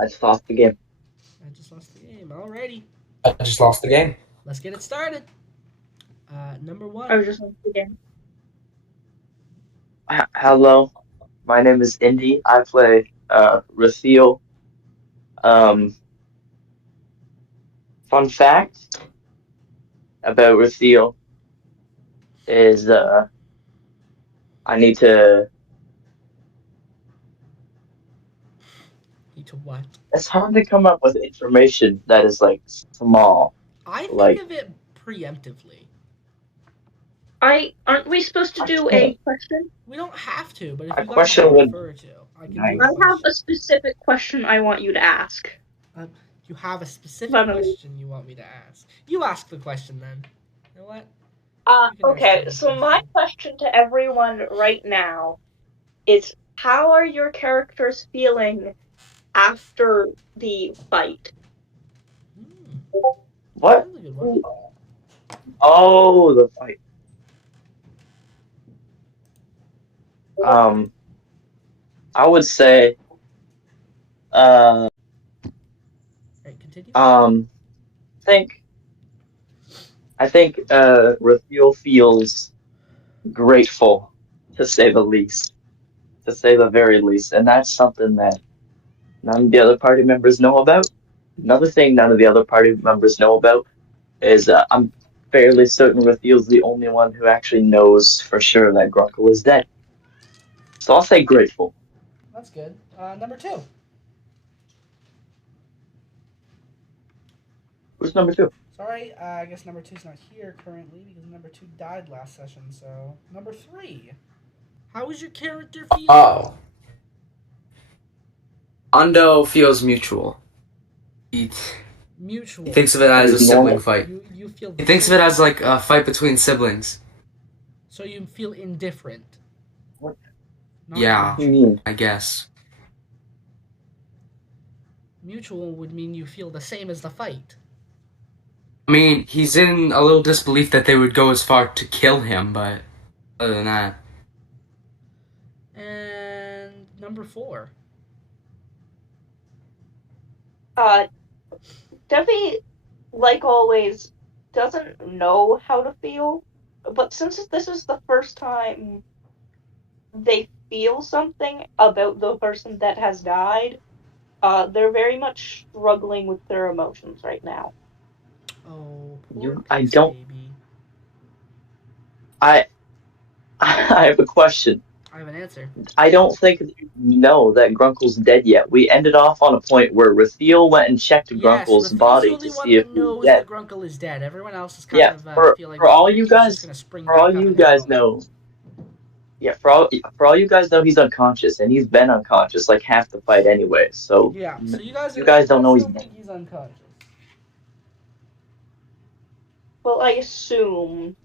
I just lost the game. I just lost the game. Alrighty. I just lost the game. Let's get it started. Number I one. was just again. Hello, my name is Indy. I play Rathiel. Um, Fun fact about Rathiel is I need to. Need to what? It's hard to come up with information that is like small. I think Like of it preemptively. I aren't we supposed to I do can't. a question? We don't have to, but if A you got one question you would prefer to, I be can do I a nice. have question. a specific question I want you to ask. Uh, you have a specific Finally. question you want me to ask. You ask the question then. You know what? You can ask Okay, me the so my question. question to everyone right now is how are your characters feeling after the fight? What? That's a good one. Oh, the fight. Um, I would say uh Alright, continue. um think I think Raphael feels grateful to say the least, to say the very least, and that's something that none of the other party members know about. Another thing none of the other party members know about is I'm fairly certain Raphael's the only one who actually knows for sure that Grunkle is dead. So I'll say grateful. That's good. Number two. Who's number two? Sorry, I guess number two's not here currently because number two died last session. So number three. How is your character feeling? Oh. Undo feels mutual. He, he Mutual. thinks of it as a Feels sibling normal. fight. You feel He the thinks of it same. as like a fight between siblings. So you feel indifferent. What Not Yeah, do you mutual. mean? I guess. Mutual would mean you feel the same as the fight. I mean, he's in a little disbelief that they would go as far to kill him, but other than that, And number four. Uh Debbie, like always, doesn't know how to feel, but since this is the first time they feel something about the person that has died, they're very much struggling with their emotions right now. Oh, poor You I piss don't baby. I I have a question. I have an answer. I don't think that you know that Grunkle's dead yet. We ended off on a point where Raphael went and checked Yes, Grunkle's Raphael's the body only to one see if that he was knows dead. that Grunkle is dead. Everyone else is kind Yeah, of for feeling all you he's just guys, gonna spring for all back up you at any guys moment. know, yeah, for all you guys know, he's unconscious, and he's been unconscious like half the fight anyway. So Yeah. So you guys you don't guys know he's still dead. think he's unconscious. Well, I assume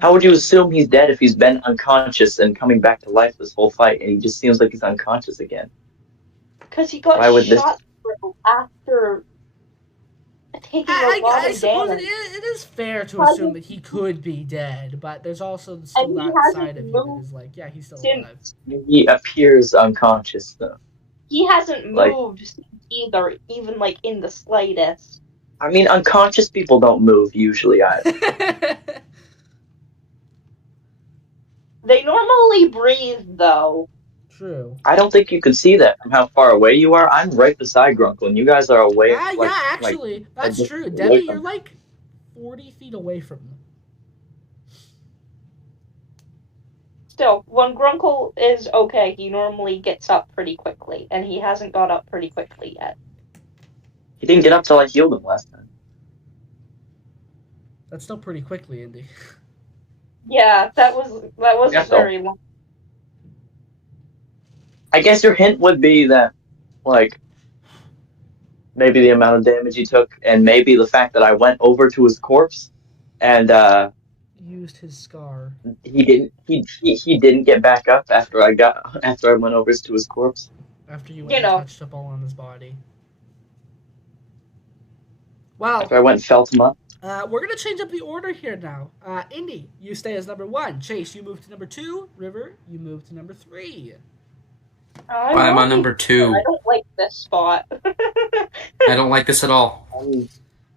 How would you Um, assume he's dead if he's been unconscious and coming back to life this whole fight, and he just seems like he's unconscious again? because he got Why would this? shot through after taking a lot I of suppose damage, it is fair to assume hasn't that he could be dead, but there's also and still he that hasn't side of you that moved is like, yeah, he's still alive. since He appears unconscious though. he hasn't Like, moved since either, even like in the slightest. I mean, unconscious people don't move usually either. They normally breathe though. True. I don't think you could see that from how far away you are. I'm right beside Grunkle, and you guys are away, Yeah, like actually, a that's distance true. away Debbie, you're from. like 40 feet away from them. Still, when Grunkle is okay, he normally gets up pretty quickly, and he hasn't got up pretty quickly yet. He didn't get up till I healed him last time. That's still pretty quickly, Indy. Yeah, that Yeah, wasn't so very long. I guess your hint would be that, like, maybe the amount of damage he took, and maybe the fact that I went over to his corpse, and Used his scar. he didn't get back up after I went over to his corpse. After you went You and know, touched up all on his body. Well, After I went and felt him up. we're gonna change up the order here now. Indy, you stay as number one. Chase, you move to number two. River, you move to number three. I I'm on want to be number fair. I two. don't like this spot. I don't like this at all.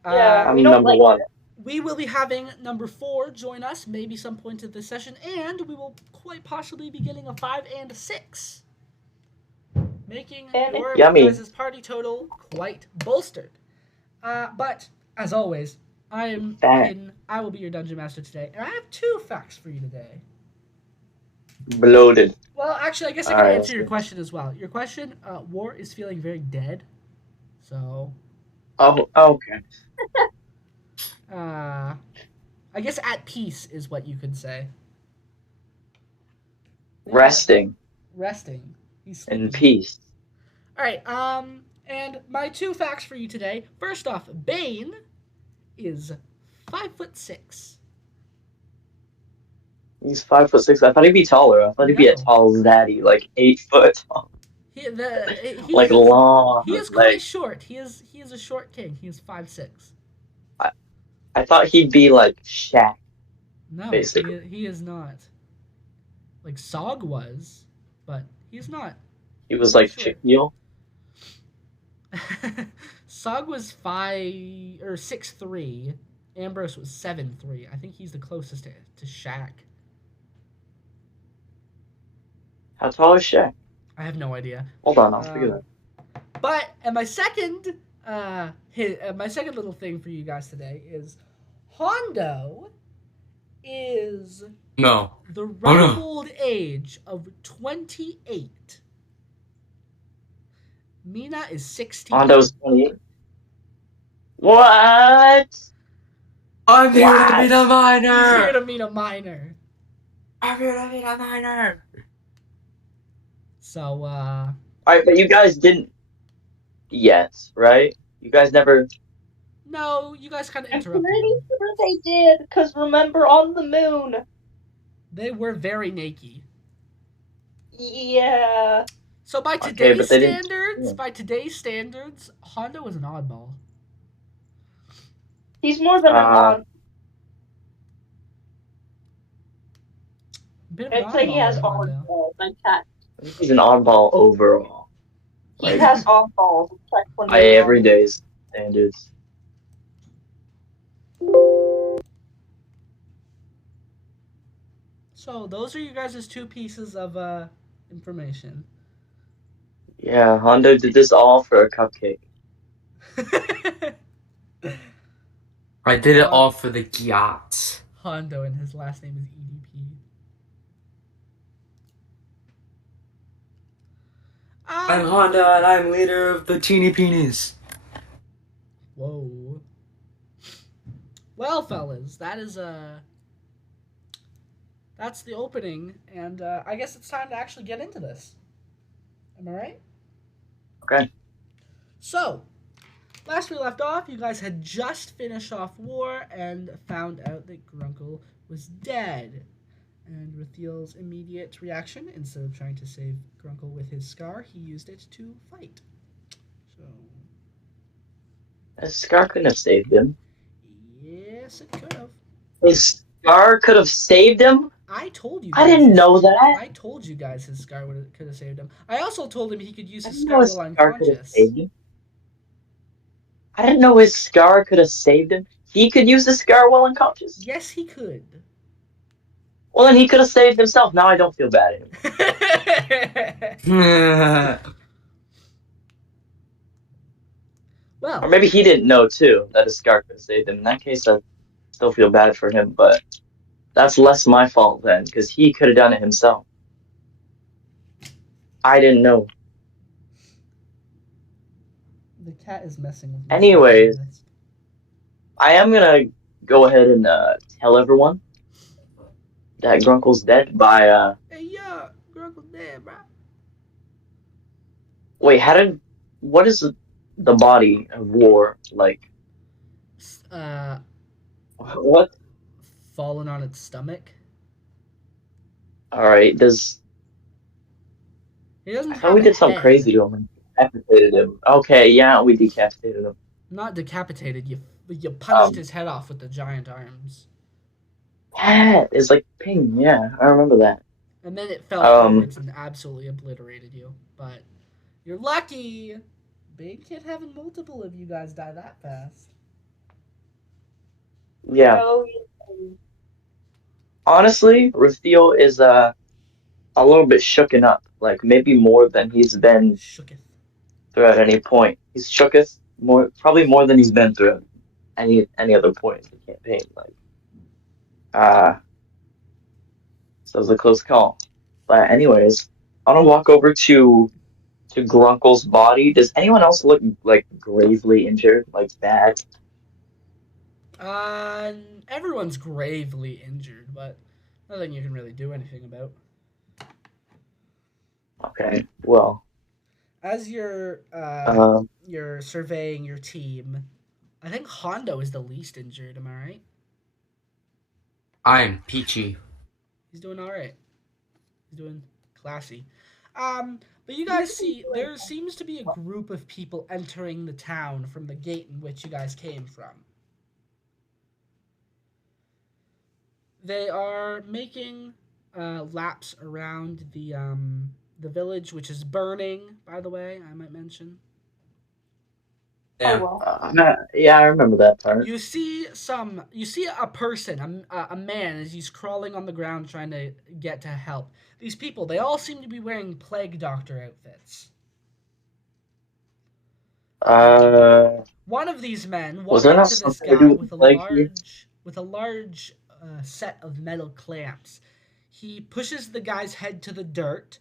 Yeah, we I'm don't number like one. We will be having number 4 join us maybe some point of this session, and we will quite possibly be getting a 5 and a 6, making And your Yummy. guys' party total quite bolstered. But as always, Fat. I will be your dungeon master today, and I have 2 facts for you today. Bloated. Well, actually, I guess I can Alright, answer let's your go. question as well. Your question, War is feeling very dead, so Oh, okay. I guess at peace is what you could say. Yeah, Resting resting. He's in sleepy. peace. All right. And my 2 facts for you today. First off, Bain is 5'6". He's 5'6". I thought he'd be taller. I thought he'd be No, as tall as Daddy, like 8 foot tall, he like is long quite legs. short. He is a short king. He is 5'6". I, I thought he'd be like Shaq, No, basically. he is not. Like Sog was, but he's not. He He's was very like short. Shaquille. Sog was 6'3". Ambrose was 7'3". I think he's the closest to Shaq. How tall is Shaq? I have no idea. Hold on, I'll figure that. But and my second little thing for you guys today is Hondo is No. the Oh ripe no. old age of 28. Mina is 16. Hondo's 28. What? I'm here to What? be the He's here miner. to meet a minor. I'm here to be the miner. So Alright, but you guys didn't yet, right? You guys never. no, you guys kind of I'm interrupted pretty them. sure they did, because remember on the moon. They were very naked. Yeah. So by Okay, today's but they didn't. standards, Hondo is an oddball. He's more than an odd. Bit of an I'd say he oddball has there, odd Hondo. balls. Like that. I think he's an oddball overall. He Like, has odd balls, except when by they're every day's standards. So those are you guys' 2 pieces of information. Yeah, Hondo did this all for a cupcake. I did it all for the yachts. Hondo, and his last name is EDP. I'm Honda and I'm leader of the teeny peenies. Whoa. Well, fellas, that's the opening, and I guess it's time to actually get into this. Am I right? Okay. So, last we left off, you guys had just finished off war and found out that Grunkle was dead. And Rathiel's immediate reaction, instead of trying to save Grunkle with his scar, he used it to fight. So, Scar couldn't have saved him. yes, it could have. His Scar could have saved him? I told you. I didn't know that. I told you guys his scar could have saved him. I also told him he could use I his didn't scar know his while Scar could have unconscious. saved him. I didn't know his Scar could have saved him. He could use the Scar while unconscious. Yes, he could. Well, then he could have saved himself. Now I don't feel bad anymore. Well, Or maybe he didn't know, too, that his Scar could have saved him. In that case, I still feel bad for him, but that's less my fault then, because he could have done it himself. I didn't know. the cat is messing with me. Anyways, I am gonna go ahead and tell everyone that Grunkle's dead by Hey, yo, Grunkle's dead, bro. Wait, what is the body of war like? What? Fallen on its stomach. Alright, He doesn't I have thought we a did something head. crazy to him and decapitated him. Okay, yeah, we decapitated him. Not decapitated. You punched his head off with the giant arms. Yeah, it's like ping, yeah, I remember that. And then it fell forwards and absolutely obliterated you. But you're lucky Bane can't have multiple of you guys die that fast. Yeah. No, Honestly, Raphael is a little bit shooken up, like maybe more than he's been Shooketh. throughout any point. He's shooketh more, probably more than he's been throughout any other point in the campaign. Like, uh, so it was a close call. But anyways, I want to walk over to Grunkle's body. Does anyone else look like gravely injured, like bad? Uh, Everyone's gravely injured, but nothing you can really do anything about. Okay, well, As um, you're surveying your team, I think Hondo is the least injured. Am I right? I'm peachy. He's doing all right. He's doing classy. But you guys see, there seems to be a group of people entering the town from the gate in which you guys came from. They are making laps around the village, which is burning. By the way, I might mention. oh Yeah. well. yeah, I remember that part. You see a person, a man, as he's crawling on the ground trying to get to help. These people, they all seem to be wearing plague doctor outfits. Uh, One of these men was walks there up not to this something to do guy with the plague here? with a large set of metal clamps. He pushes the guy's head to the dirt,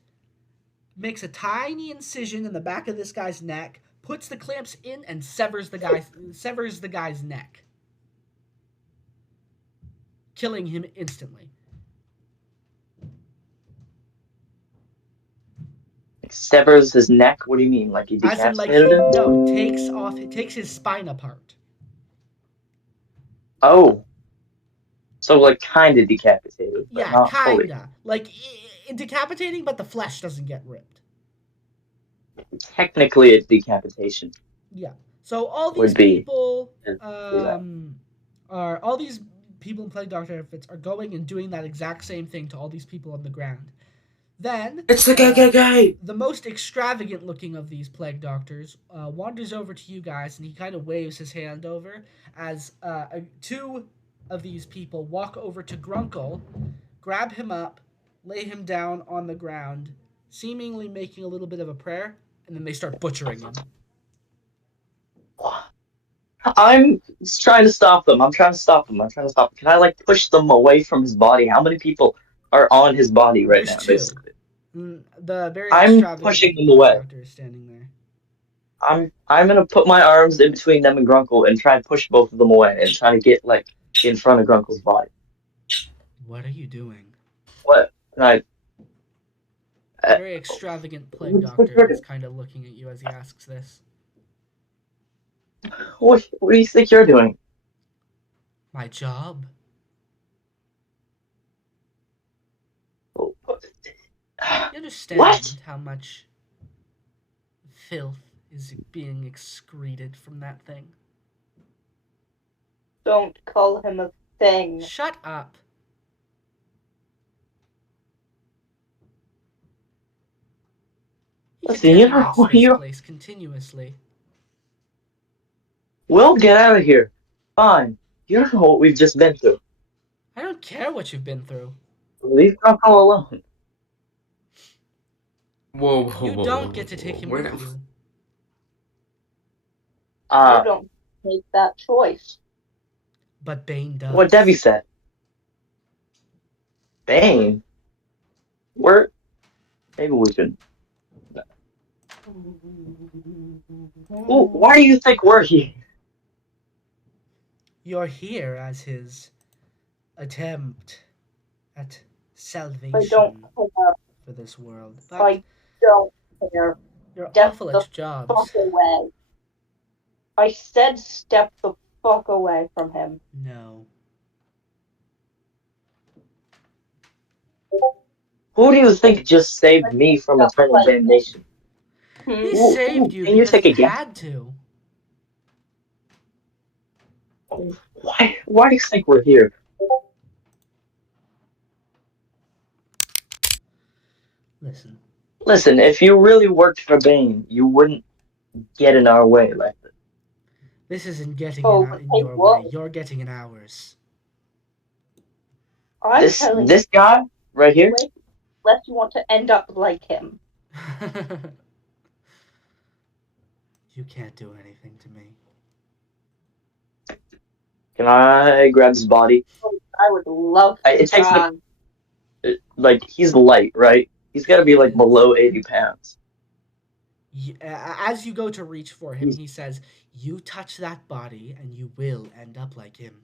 makes a tiny incision in the back of this guy's neck, puts the clamps in, and severs the guy's neck, killing him instantly. Like, severs his neck? What do you mean? Like he As in, like decapitated him? it takes his spine apart. Oh, so like kind of decapitated, but Yeah, not fully. kinda like decapitating, but the flesh doesn't get ripped. Technically, a decapitation Yeah. So all these would be. people Is that? are all these people in Plague Doctor outfits are going and doing that exact same thing to all these people on the ground. Then It's the gay. the most extravagant looking of these plague doctors wanders over to you guys and he kind of waves his hand over as two of these people walk over to Grunkle, grab him up, lay him down on the ground, seemingly making a little bit of a prayer, and then they start butchering him. I'm trying to stop them. I'm trying to stop them. I'm trying to stop them. Can I like push them away from his body? How many people are on his body right There's now, two. basically? The very I'm extravagant pushing looking them plague away. doctor is standing there. I'm gonna put my arms in between them and Grunkle and try and push both of them away and try to get like in front of Grunkle's body. What are you doing? What? Can I? The Uh, very extravagant plague what do you think doctor you're is doing? kind of looking at you as he asks this. What do you think you're doing? My job. You understand What? how much filth is being excreted from that thing? Don't call him a thing. Shut up. He Listen, you know contaminates what this you. place continuously. We'll get out of here. Fine. You don't know what we've just been through. I don't care what you've been through. Leave Grunkle alone. Whoa, You don't get to take him Where with you. You Uh, don't make that choice. But Bane does. what Debbie said. Bane? We're. Maybe we should. Ooh, why do you think we're here? You're here as his attempt at I salvation don't care. for this world. But I don't care. you're Step awful the at jobs. fuck away. I said step the fuck away from him. No. Who do you think just saved me from eternal damnation? He Ooh, saved you can you because take he a guess? had to. Why do you think we're here? Listen, Listen, if you really worked for Bane, you wouldn't get in our way like this. This isn't getting Oh, in hey, your way. whoa. You're getting in ours. I'm telling This guy right here. you, unless you want to end up like him. You can't do anything to me. Can I grab his body? I would love to It takes try. like he's light, right? He's got to be He like is. below 80 pounds. As you go to reach for him, He's, he says, "You touch that body, and you will end up like him.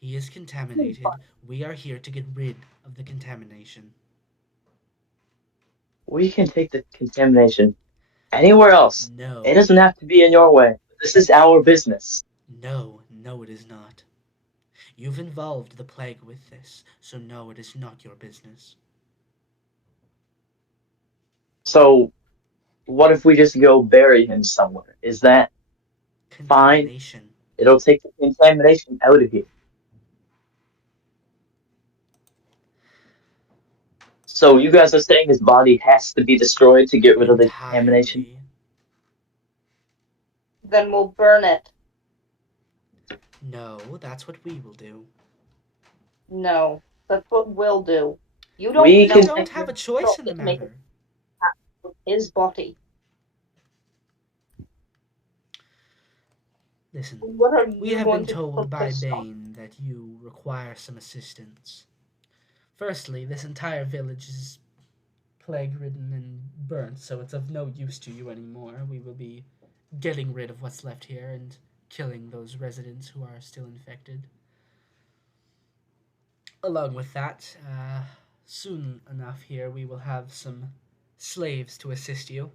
He is contaminated. We are here to get rid of the contamination." we can take the contamination anywhere else. No, It doesn't have to be in your way. This is our business. no, no, it is not. You've involved the plague with this, so no, it is not your business. So, what if we just go bury him somewhere? Is that fine? Contamination. It'll take the contamination out of here. So, you guys are saying his body has to be destroyed to get rid of the contamination? Entirely. Then we'll burn it. No, that's what we will do. No, that's what we'll do. You don't We know We can don't have a choice in the to make it matter. with his body. Listen, What are you we have going been to told put by this on? Bain that you require some assistance. Firstly, this entire village is plague-ridden and burnt, so it's of no use to you anymore. We will be getting rid of what's left here and killing those residents who are still infected. Along with that, soon enough here we will have some slaves to assist you.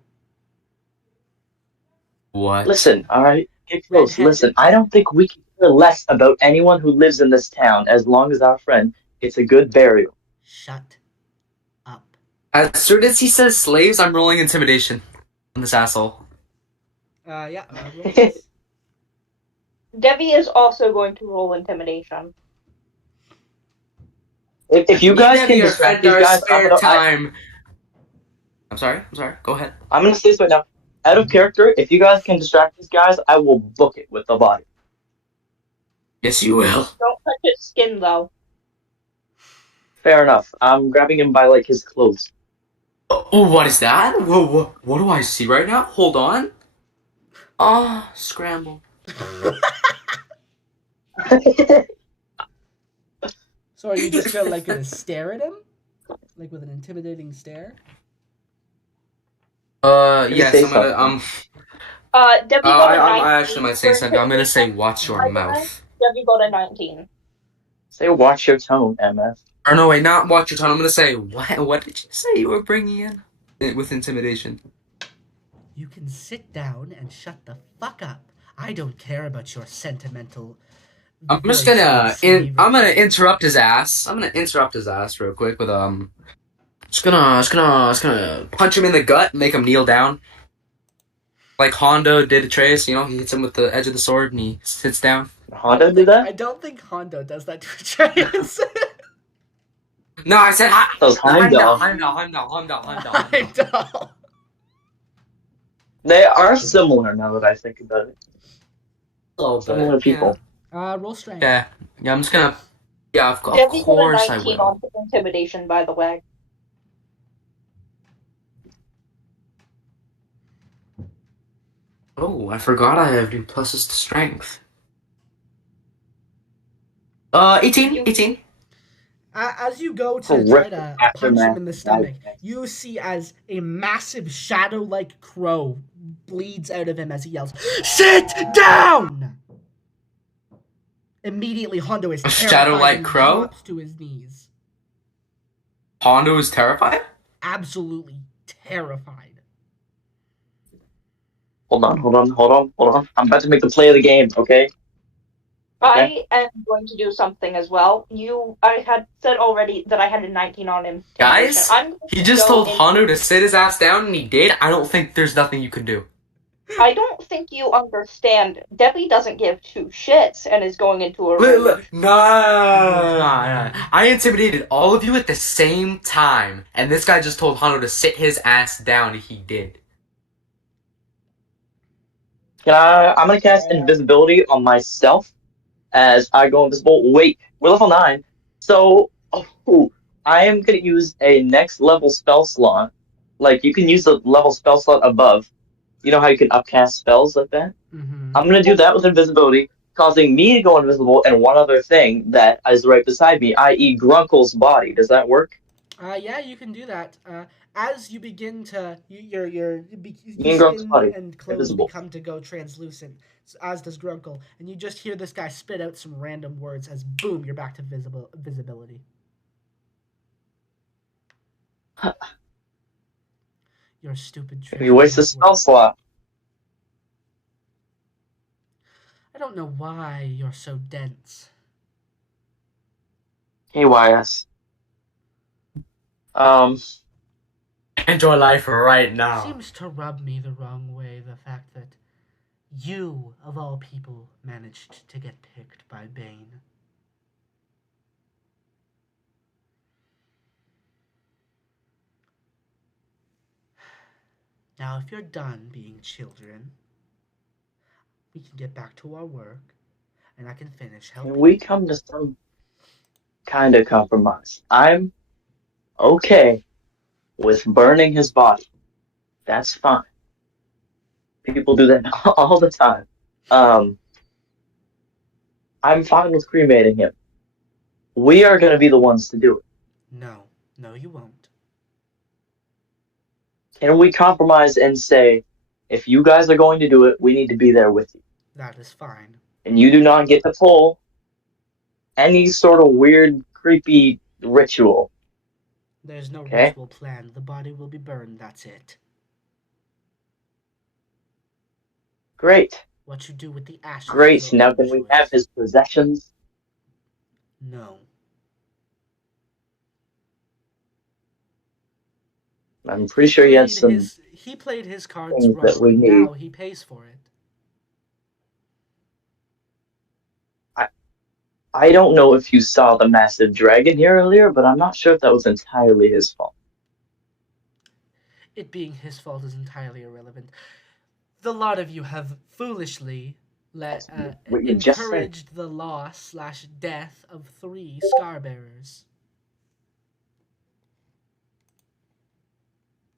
What? listen, all right? Get close. Redhead. Listen, I don't think we can care less about anyone who lives in this town as long as our friend gets a good burial. Shut up. As soon as he says slaves, I'm rolling intimidation on this asshole. Roll this. Debbie is also going to roll intimidation. If you guys can distract these guys, time. I'm sorry. Go ahead. I'm gonna say this right now. Out of character, if you guys can distract these guys, I will book it with the body. Yes, you will. Don't touch his skin, though. Fair enough. I'm grabbing him by like his clothes. Oh, what is that? Whoa, what do I see right now? Hold on. Ah, scramble. So are you just gonna stare at him? Like with an intimidating stare? Yes, say I'm gonna Debbie got a 19. I actually might say something. I'm gonna say watch your mouth. Debbie got a 19. Say, watch your tone, MF. Or no, wait, not watch your tone. I'm gonna say what? What did you say you were bringing in with intimidation? You can sit down and shut the fuck up. I don't care about your sentimental. I'm just voice gonna slavery. I'm gonna interrupt his ass. I'm gonna interrupt his ass real quick with Just gonna punch him in the gut, and make him kneel down, like Hondo did to Trace. You know, he hits him with the edge of the sword, and he sits down. Hondo did that? I don't think Hondo does that to Atreus. No, I said Those Heimdall. Heimdall. They are similar now that I think about it. Similar people. Roll strength. Yeah, I'm just gonna. Yeah, of Debbie got a course I 19 will. on intimidation, by the way. Oh, I forgot I have new pluses to strength. 18. As you go to try to punch him in the stomach, you see as a massive shadow-like crow bleeds out of him as he yells, "Sit down!" Immediately, Hondo is terrified shadow-like and crow? drops to his knees. Hondo is terrified? Absolutely terrified. Hold on. I'm about to make the play of the game, okay? I am going to do something as well. I had said already that I had a 19 on him. Guys, he just told Hondo to sit his ass down, and he did. I don't think there's nothing you can do. I don't think you understand. Debbie doesn't give two shits and is going into a rage. No, I intimidated all of you at the same time, and this guy just told Hondo to sit his ass down. He did. I'm gonna cast invisibility on myself as I go invisible. Wait, we're level 9. So, I am gonna use a next level spell slot. Like, you can use the level spell slot above. You know how you can upcast spells like that? Mm-hmm. I'm gonna do that with invisibility, causing me to go invisible and one other thing that is right beside me, i.e. Grunkle's body. Does that work? Yeah, you can do that. As you begin to, Me your and Grunkle's skin body. and clothes Invisible. become to go translucent, as does Grunkle, and you just hear this guy spit out some random words as boom, you're back to visibility. Your stupid trick We will waste a not spell work. slot. I don't know why you're so dense. KYS. Um, Enjoy life right now. Seems to rub me the wrong way the fact that you, of all people, managed to get picked by Bain. Now, if you're done being children, we can get back to our work, and I can finish can helping we you. come to some kind of compromise? I'm okay with burning his body. That's fine. People do that all the time. Um, I'm fine with cremating him. We are going to be the ones to do it. No, no, you won't. Can we compromise and say, if you guys are going to do it, we need to be there with you? That is fine. And you do not get to pull any sort of weird, creepy ritual. There's no Okay? ritual planned. The body will be burned, that's it. Great. What you do with the ashes is Great. your Now own can we have choice. his possessions? No. I'm pretty sure he has some He played his cards things that we wrong. need. Now he pays for it. I, I don't know if you saw the massive dragon here earlier, but I'm not sure if that was entirely his fault. It being his fault is entirely irrelevant. The lot of you have foolishly That's what you just said. encouraged the loss slash death of 3 Scarbearers.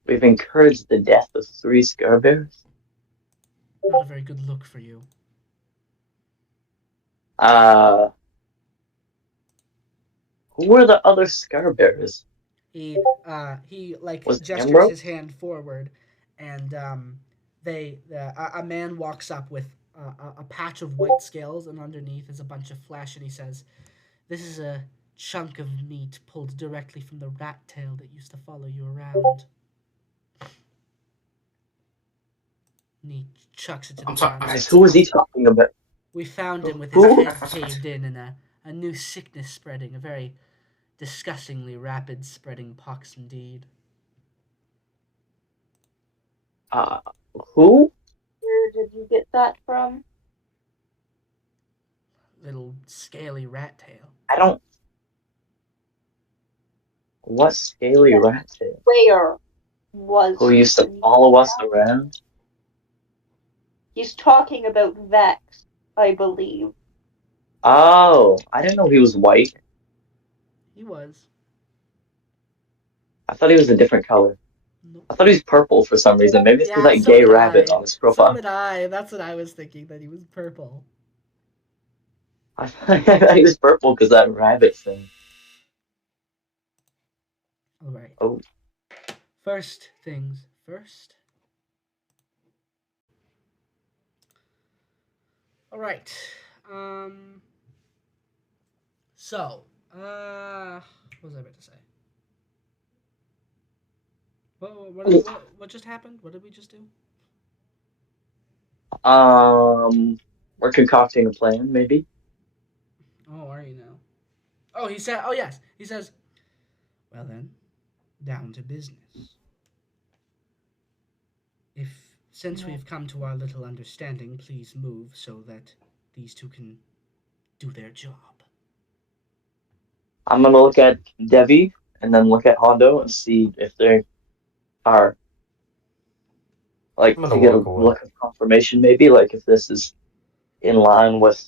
We've encouraged the death of 3 Scarbears. Not a very good look for you. Uh, who were the other Scarbears? He like Was gestures his Ambrose? hand forward, and a man walks up with a patch of white scales, and underneath is a bunch of flesh, and he says, "This is a chunk of meat pulled directly from the rat tail that used to follow you around." And he chucks it to the I'm sorry. ground. Guys, who was he talking about? We found him with his Who? head caved in and a new sickness spreading, a very disgustingly rapid spreading pox indeed. Uh, who? Where did you get that from? Little scaly rat tail. I don't. What scaly rat tail? Where was Who used to follow us around? he's talking about Vex, I believe. Oh, I didn't know he was white. He was. I thought he was a different color. Nope. I thought he was purple for some reason. Maybe it's because Yeah, that so gay did rabbit I. on his So profile. did I. That's what I was thinking, that he was purple. I thought he was purple because that rabbit thing. Alright. Oh, First things first. Alright. Um so what was I about to say? What just happened? What did we just do? we're concocting a plan, maybe. Oh, are you now? Oh, he said. Oh, yes. He says. Well then, down to business. If since we've come to our little understanding, please move so that these two can do their job. I'm gonna look at Devi and then look at Hondo and see if they are like I'm gonna to get walk a away. look of confirmation, maybe like if this is in line with.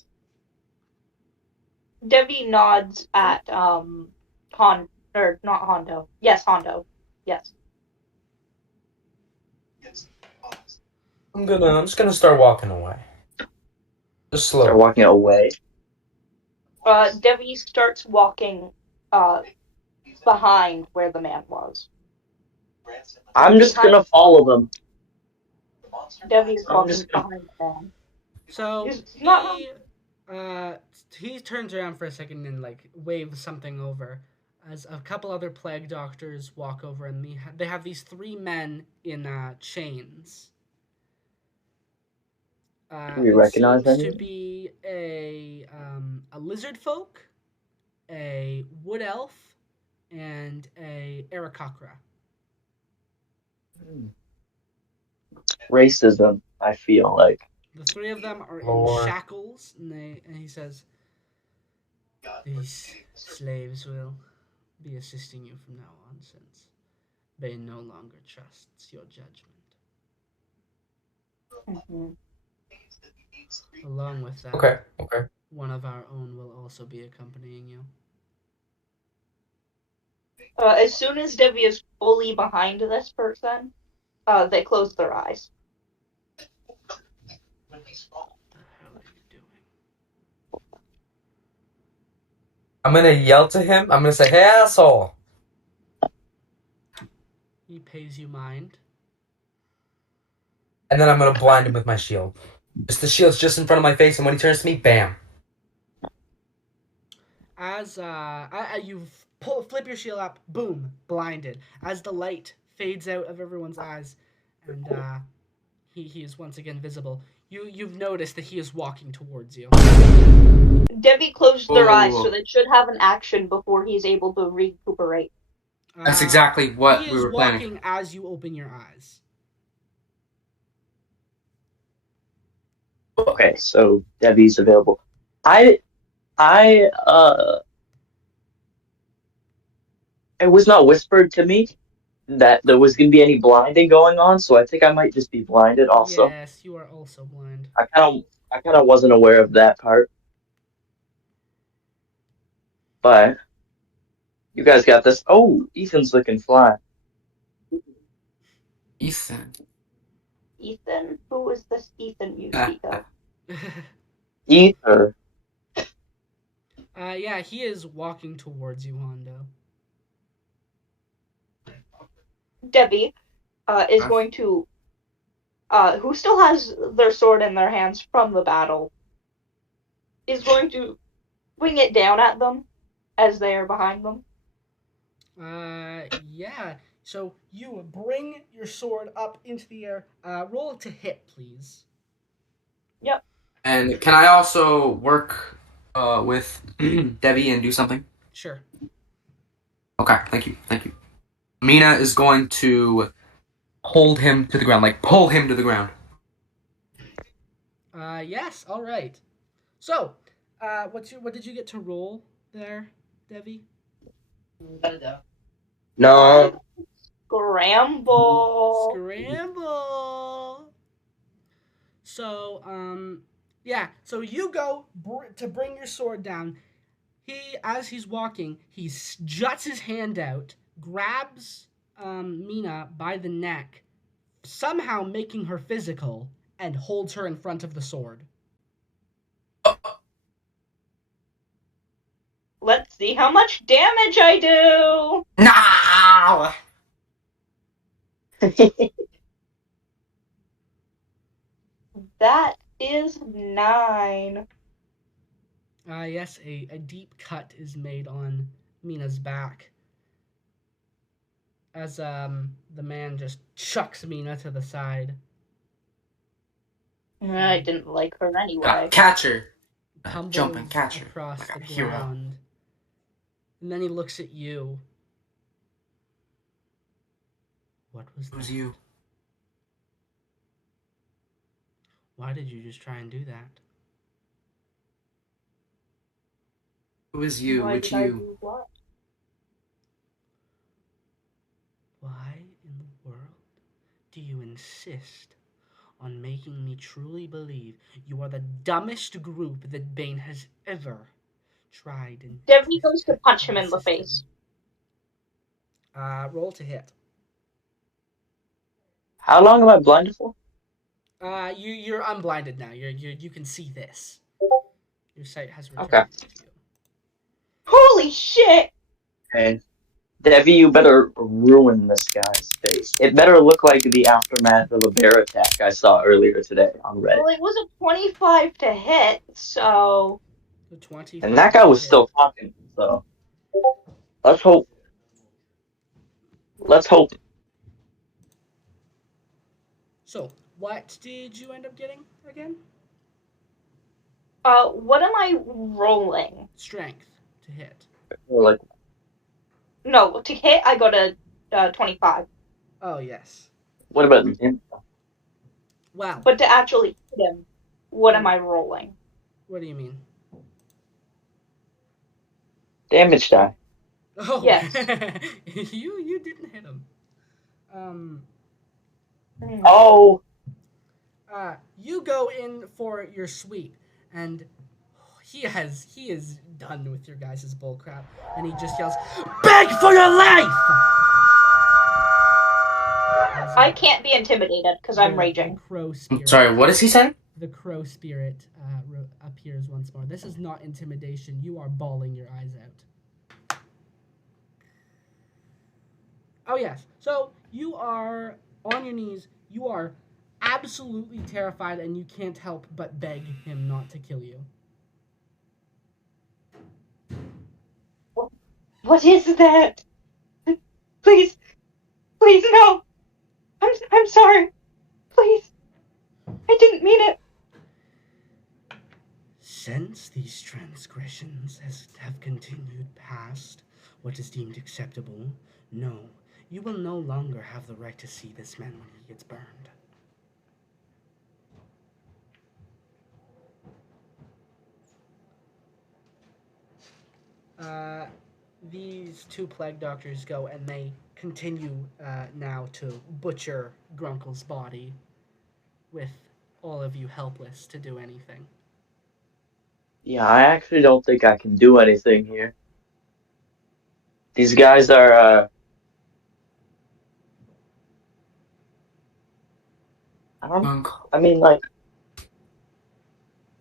Debbie nods at not Hondo. Yes, Hondo. Yes. I'm just gonna start walking away. Just Start slowly. walking away. Debbie starts walking behind where the man was. I'm just gonna follow them. Debbie is I'm just walking gonna. behind the man. So He's not. he turns around for a second and like waves something over, as a couple other plague doctors walk over, and they have these three men in chains. Do we It recognize seems any to of them? be a lizard folk, a wood elf, and a Aarakocra. Racism, I feel like. The three of them are in Lord. shackles, and he says, "These slaves will be assisting you from now on, since Bain no longer trusts your judgment. Mhm. Along with that, Okay. Okay. one of our own will also be accompanying you." As soon as Debbie is fully behind this person, they close their eyes. What the hell are you doing? I'm gonna yell to him. I'm gonna say, "Hey, asshole!" He pays you mind. And then I'm gonna blind him with my shield. Just the shield's just in front of my face, and when he turns to me, bam. As you flip your shield up, boom, blinded. As the light fades out of everyone's eyes, and he is once again visible. You've noticed that he is walking towards you. Debbie closed their eyes, so Oh, they should have an action before he's able to recuperate. that's Uh, exactly what he we is were planning. walking as you open your eyes. Okay, so Debbie's available. I I it was not whispered to me that there was gonna be any blinding going on, so I think I might just be blinded also. Yes, you are also blind. I kind of wasn't aware of that part, but you guys got this. Oh, Ethan's looking fly. Ethan. Ethan? Who is this Ethan you speak of? Ether. Yeah, he is walking towards you, Hondo. Debbie is going to, who still has their sword in their hands from the battle, is going to swing it down at them as they are behind them. Yeah. So you bring your sword up into the air. Roll to hit, please. Yep. And can I also work with Debbie and do something? Sure. Okay, thank you, thank you. Mina is going to hold him to the ground, like pull him to the ground. Yes. All right. So, what did you get to roll there, Devi? No. Scramble. Scramble. So, yeah. So you go to bring your sword down. As he's walking, he juts his hand out, grabs Mina by the neck, somehow making her physical, and holds her in front of the sword. Let's see how much damage I do. No. That is 9. Yes, a deep cut is made on Mina's back as the man just chucks Mina to the side. I didn't like her anyway. Catch her. Jumping Tumbles catcher. across Like the a hero. ground. And then he looks at you. What was It was that? you. Why did you just try and do that? Who is you? Why Which did I you? do what? Why in the world do you insist on making me truly believe you are the dumbest group that Bain has ever tried and Debbie goes to punch tried him to in the system? face. Roll to hit. How long am I blinded for? You're unblinded now. You can see this. Your sight has Okay. returned to you. Holy shit! And Debbie, you better ruin this guy's face. It better look like the aftermath of a bear attack I saw earlier today on Reddit. Well, it was a 25 to hit, so... So 25 And that guy was to still hit. talking, so let's hope. Let's hope. So, what did you end up getting again? What am I rolling? Strength to hit. Like, No, to hit, I go to 25. Oh, yes. what about him? Wow. But to actually hit him, what am I rolling? What do you mean? Damage die. Oh, Yes. you didn't hit him. Oh, You go in for your sweep, and he is done with your guys' bullcrap, and he just yells, "Beg for your life!" I can't be intimidated because I'm The raging. crow spirit. Sorry, what is he saying? The crow spirit appears once more. This is not intimidation. You are bawling your eyes out. Oh, yes. So you are on your knees. You are absolutely terrified, and you can't help but beg him not to kill you. What is that? Please, please, no. I'm sorry. Please. I didn't mean it. Since these transgressions have continued past what is deemed acceptable, no, you will no longer have the right to see this man when he gets burned. These two plague doctors go and they continue now to butcher Grunkle's body, with all of you helpless to do anything. yeah, I actually don't think I can do anything here. These guys are, I don't, Uncle. I mean, like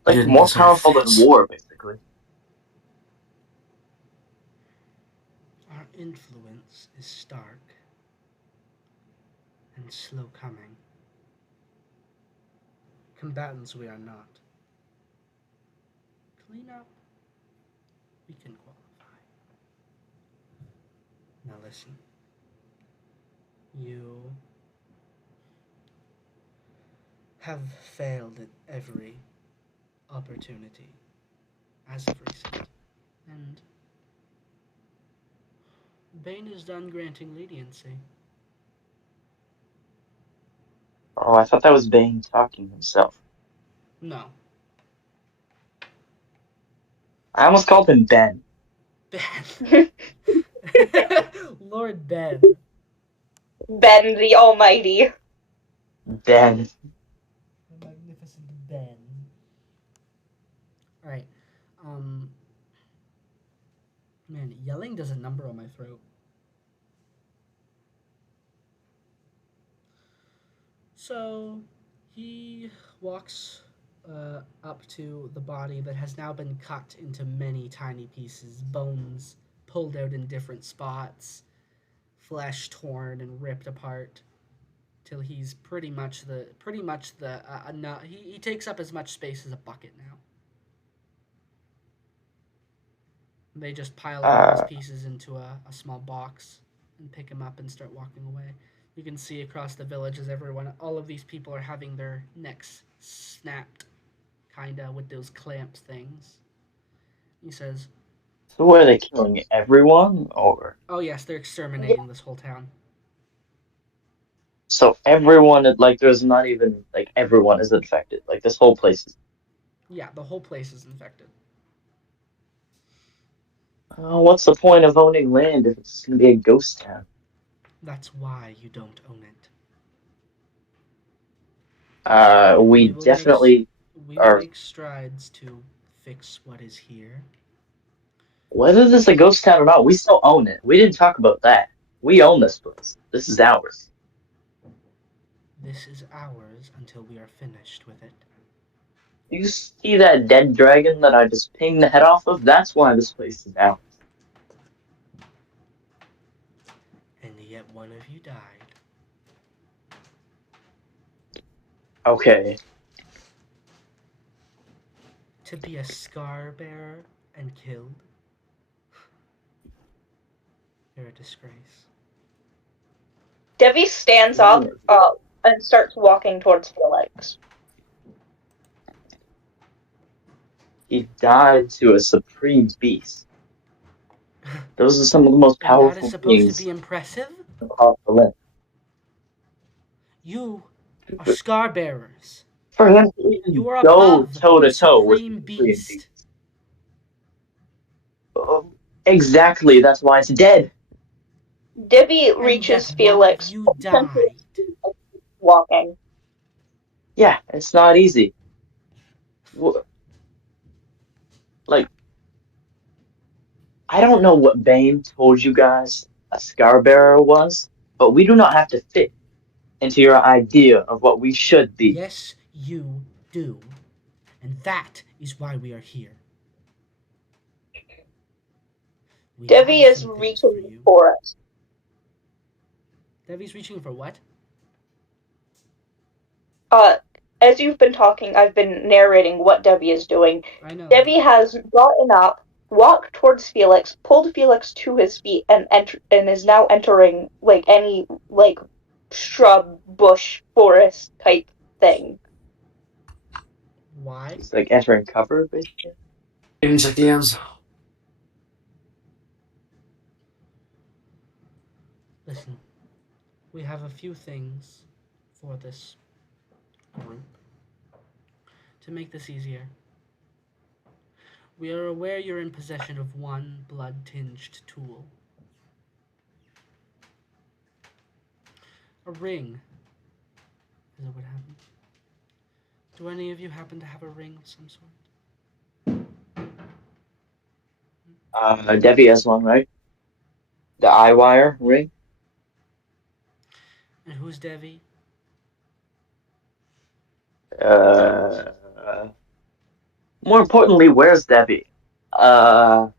You didn't more deserve powerful than this. war, basically. Our influence is stark and slow coming. Combatants we are not. Clean up, we can qualify. Now listen. You have failed at every opportunity as of recent. And Bain is done granting leniency. Oh, I thought that was Bane talking himself. No. I almost called him Ben. Ben. Lord Ben. Ben the Almighty. Ben. The magnificent Ben. Alright. Man, yelling does a number on my throat. So he walks up to the body that has now been cut into many tiny pieces, bones pulled out in different spots, flesh torn and ripped apart, till he's pretty much the he takes up as much space as a bucket now. They just pile all of his pieces into a small box and pick him up and start walking away. You can see across the village as all of these people are having their necks snapped, kinda, with those clamp things. He says, So are they killing everyone, or? "Oh yes, they're exterminating this whole town." So everyone, like, there's not even like everyone is infected. Like this whole place is. Yeah, the whole place is infected. What's the point of owning land if it's gonna be a ghost town? That's why you don't own it. We We will make definitely we will are. make strides to fix what is here. Whether this is a ghost town or not, we still own it. We didn't talk about that. We own this place. This is ours. This is ours until we are finished with it. You see that dead dragon that I just pinged the head off of? That's why this place is ours. And yet one of you died. Okay. To be a scar bearer and killed. You're a disgrace. Devi stands up and starts walking towards Felix. He died to a supreme beast. Those are some of the most And that is powerful supposed to beings be impressive? across the land. You are scar bearers. For him to You even are go above toe the to toe with the supreme supreme beast. beast. Exactly. That's why it's dead. Devi And reaches that one of Felix, you died. walking. Yeah, it's not easy. Like, I don't know what Bane told you guys a scar bearer was, but we do not have to fit into your idea of what we should be. Yes, you do. And that is why we are here. We have Devi a is few things for reaching you. for us. Devi's reaching for what? As you've been talking, I've been narrating what Devi is doing. I know. Devi has gotten up, walked towards Felix, pulled Felix to his feet, and is now entering any shrub, bush, forest type thing. Why? It's like entering cover, basically. Even check DMs. Listen, we have a few things for this group. To make this easier, we are aware you're in possession of one blood-tinged tool. A ring. Is that what happened? Do any of you happen to have a ring of some sort? Debbie has one, right? The eye wire ring. And who's Devi? Uh, More importantly, where's Debbie? I'm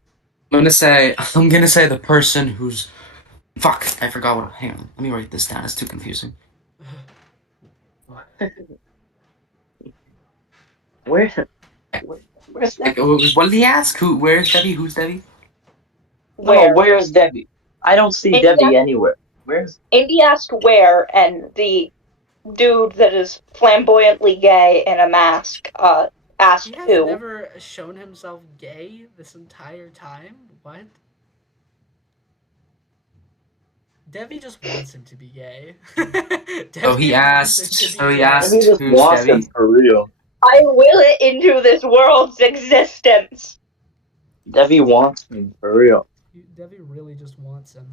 gonna say the person who's. Fuck! I forgot what. Hang on. Let me write this down. It's too confusing. where, where's Debbie? What did he ask? Who? Where's Debbie? Who's Debbie? No, Where? where's Debbie? I don't see Debbie anywhere. Where's? Indy asked where, and the dude that is flamboyantly gay in a mask asked He has who. never shown himself gay this entire time? What? Devi just wants him to be gay. So he asked. So he asked. Debbie just Who's wants him Debbie? for real. I will it into this world's existence. Debbie wants him for real. Devi really just wants him.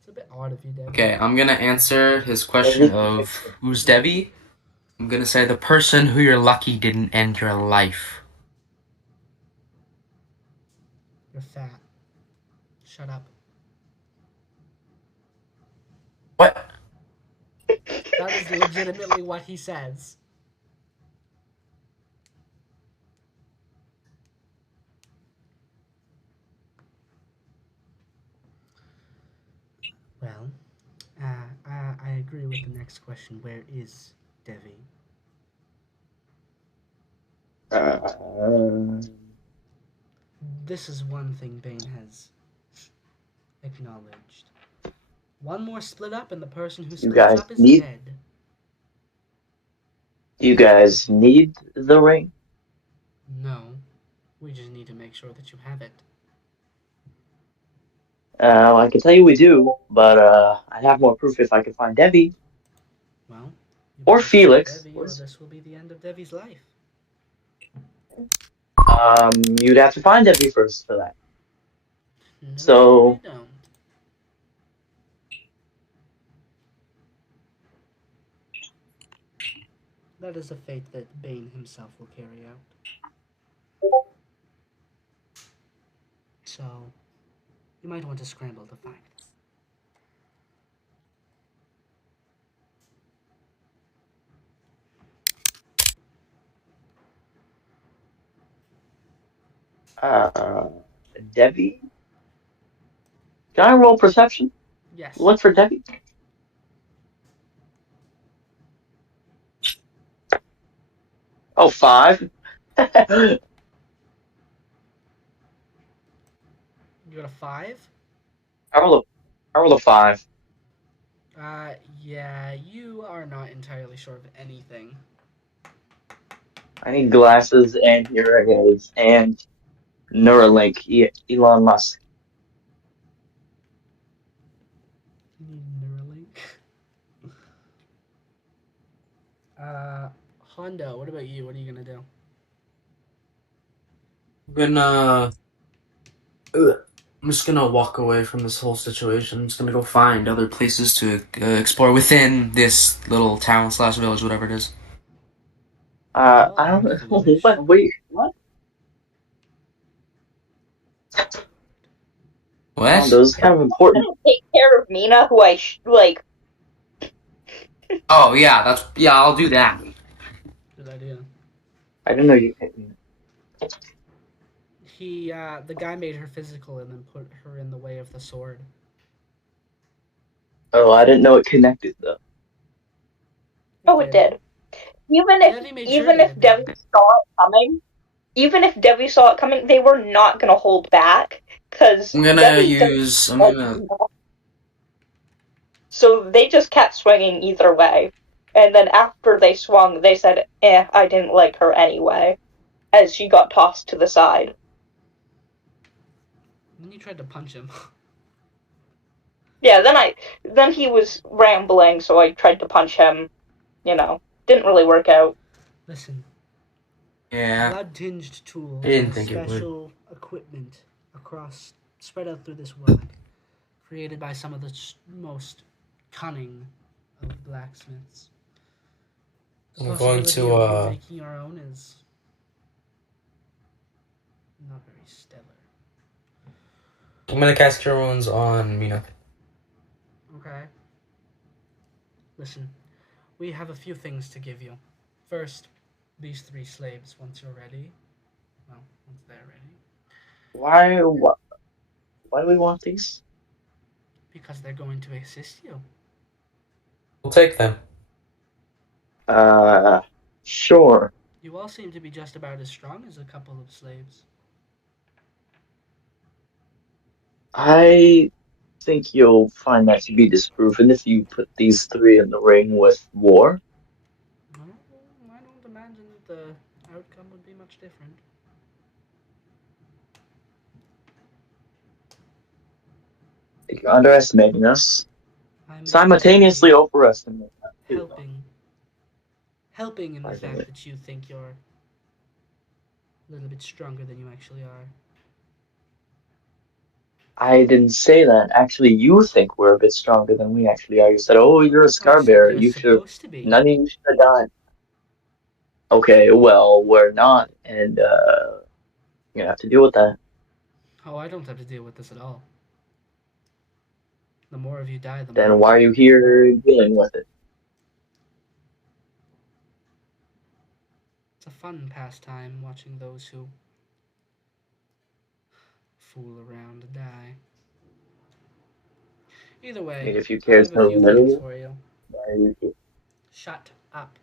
It's a bit odd of you, Devi. Okay, I'm gonna answer his question Debbie of thinks it's who's Debbie. I'm gonna say the person who you're lucky didn't end your life. You're fat. Shut up. What? That is legitimately what he says. Well, I agree with the next question. Where is Devi? This is one thing Bain has acknowledged. One more split up, and the person who You splits guys up is need. dead. You guys need the ring. No, we just need to make sure that you have it. I can tell you we do, but I'd have more proof if I could find Debbie Well, you or better find Felix. Devi, or this will be the end of Devi's life. You'd have to find Debbie first for that. No, you So, don't. That is a fate that Bain himself will carry out. So, you might want to scramble to find it. uh, Debbie? Can I roll perception? Yes. Look for Debbie. Oh, 5. I You got a 5? rolled I rolled a 5. Yeah, you are not entirely sure of anything. I need glasses and hearing aids and Neuralink. Elon Musk. You need Neuralink. Uh, Hondo, what about you? What are you gonna do? I'm gonna. Ugh. I'm just gonna walk away from this whole situation. I'm just gonna go find other places to explore within this little town slash village, whatever it is. Well, I don't as know. you wish. What? What? Those kind of important. Take care of Mina, who like. Oh yeah, yeah. I'll do that. Good idea. I didn't know you. The guy made her physical and then put her in the way of the sword. Oh, I didn't know it connected though. It Oh, it did. did. Even if Devi made sure even that if it Devi did. saw it coming, even if Devi saw it coming, they were not gonna hold back because I'm gonna Devi doesn't use. I'm like gonna. Mina. So they just kept swinging either way. And then after they swung, they said, I didn't like her anyway, as she got tossed to the side. And then you tried to punch him. Yeah, then he was rambling, so I tried to punch him, Didn't really work out. Listen, Yeah, blood-tinged I tools didn't and think it would. special equipment spread out through this world, created by some of the most cunning of blacksmiths. The I'm going possibility to. of you making your own is not very stellar. I'm gonna cast Cure Wounds on Mina. Okay? Listen, we have a few things to give you. First, these 3 slaves, once you're ready. Well, once they're ready. Why do we want these? Because they're going to assist you. We'll take them. Uh, sure. You all seem to be just about as strong as a couple of slaves. I think you'll find that to be disproven if you put these 3 in the ring with War. Well, I don't imagine that the outcome would be much different. You're underestimating us. I'm Simultaneously merely overestimating us too, though. helping in the Pardon fact me. that you think you're a little bit stronger than you actually are. I didn't say that. Actually, you think we're a bit stronger than we actually are. You said, "Oh, you're a I scar said bearer. you're You should. supposed to be. None of you should have died." Okay, well, we're not, and you have to deal with that. Oh, I don't have to deal with this at all. The more of you die, the more Then of why are you you get to here grow. dealing with it? It's a fun pastime watching those who fool around die. Either I way, mean, if you I care have a so few things little, for you. why are you here? Shut up.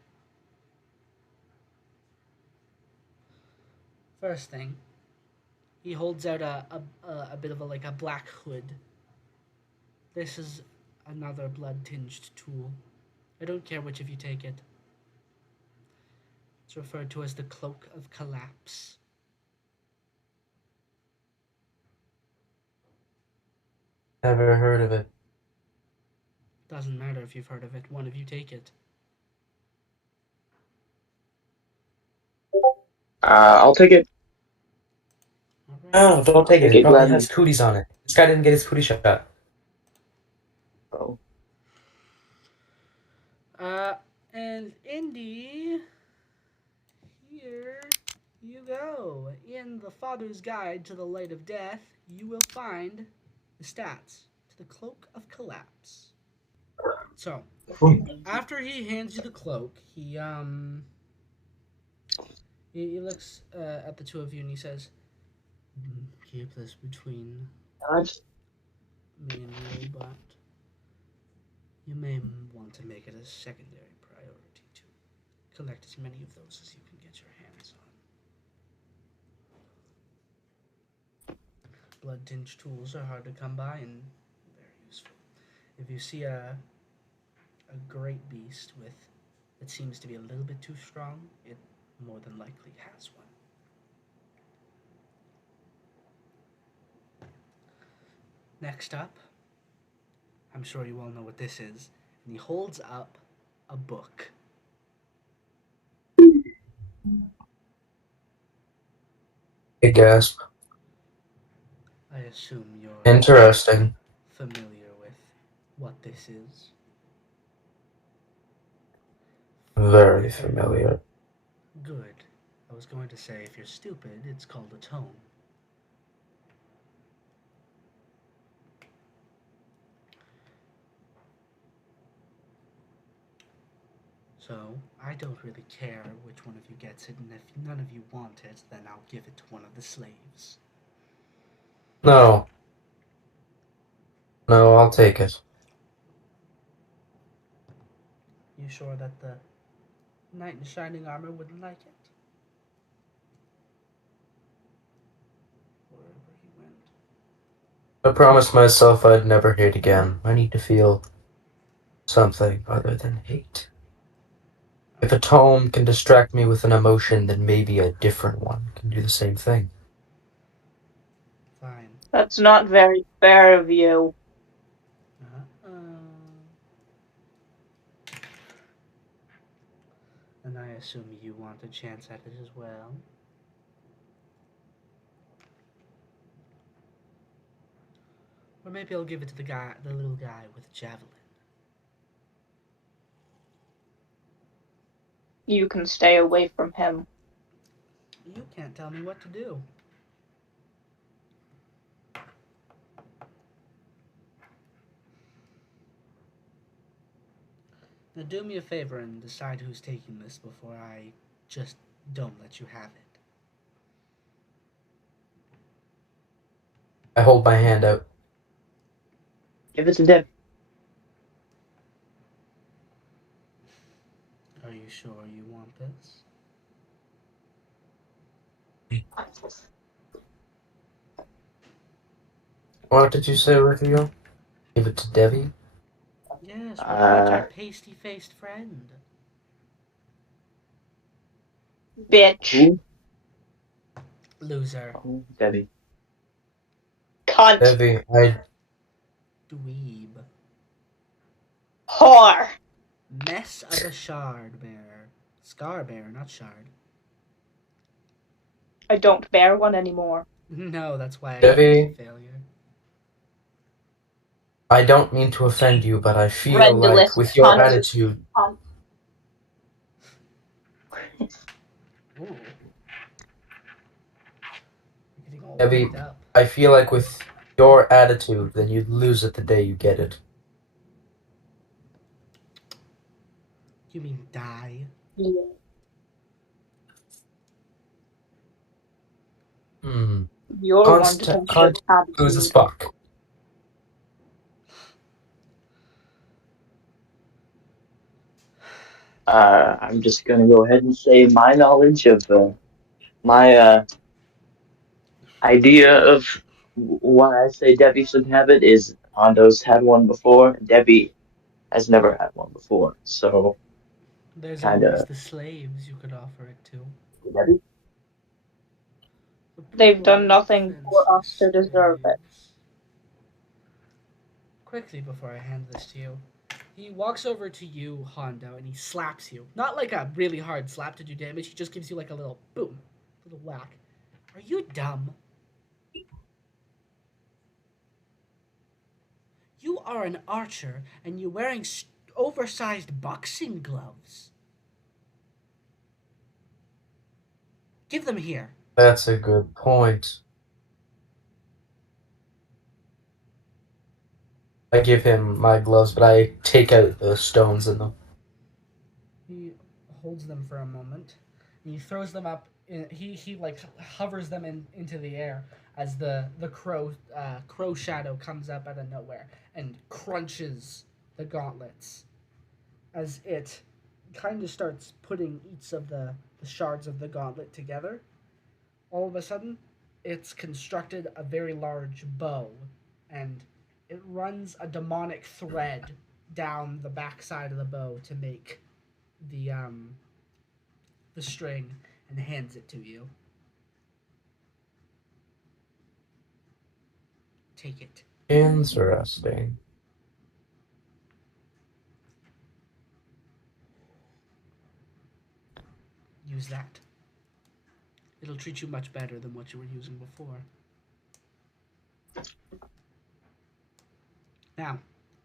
First thing, he holds out a bit of a black hood. This is another blood-tinged tool. I don't care which of you take it. It's referred to as the Cloak of Collapse. Never heard of it. Doesn't matter if you've heard of it. One of you take it. I'll take it. All right. No, don't I'll take it. take It it probably gladly. has cooties on it. This guy didn't get his cootie shot. Oh. And Indy, here you go. In the Father's Guide to the Light of Death, you will find the stats to the Cloak of Collapse. So, after he hands you the cloak, he looks at the two of you and he says, "Keep this between me and you, but you may want to make it a secondary priority to collect as many of those as you can get your hands on. Blood tinge tools are hard to come by and very useful. If you see a great beast with that seems to be a little bit too strong, it more than likely has one." Next up, I'm sure you all know what this is, and he holds up a book. Big gasp. I assume you're Interesting. familiar with what this is. Very familiar. Good. I was going to say, if you're stupid, it's called a tome. So, I don't really care which one of you gets it, and if none of you want it, then I'll give it to one of the slaves. No. No, I'll take it. You sure that the knight in shining armor wouldn't like it? Wherever he went. I promised myself I'd never hate again. I need to feel something other than hate. If a tome can distract me with an emotion, then maybe a different one can do the same thing. Fine. That's not very fair of you. Uh-huh. And I assume you want a chance at it as well. Or maybe I'll give it to the little guy with javelin. You can stay away from him. You can't tell me what to do. Now do me a favor and decide who's taking this before I just don't let you have it. I hold my hand out. Give it to Deb. Are you sure you want this? What did you say, Rufio? Give it to Debbie? Yes, we're quite our Uh, pasty-faced friend. Bitch. who? Loser. Oh, Debbie. Cunt. Debbie, I Dweeb. Whore. Mess of a shard bearer. Scar bearer, not shard. I don't bear one anymore. No, that's why I gave it Debbie, to failure. I don't mean to offend you, but I feel like Friendless with your cunt. attitude, Ooh. You're getting all Debbie, worked up. I feel like with your attitude, then you'd lose it the day you get it. You mean die? Hmm. You're one to Constant think about cunt lose as attitude. fuck. I'm just gonna go ahead and say my knowledge of my idea of why I say Debbie should have it is Hondo's had one before. Debbie has never had one before, so There's kind always of the slaves you could offer it to. Debbie. The They've done poor, nothing for us defenseless to deserve it. slaves. quickly before I hand this to you. He walks over to you, Hondo, and he slaps you. Not like a really hard slap to do damage. He just gives you like a little boom, little whack. Are you dumb? You are an archer, and you're wearing oversized boxing gloves. Give them here. That's a good point. I give him my gloves, but I take out the stones in them. He holds them for a moment. And he throws them up. He like hovers them into the air as the crow shadow comes up out of nowhere and crunches the gauntlets as it kind of starts putting each of the shards of the gauntlet together. All of a sudden, it's constructed a very large bow, and it runs a demonic thread down the backside of the bow to make the string, and hands it to you. Take it. Interesting. Use that. It'll treat you much better than what you were using before. Now,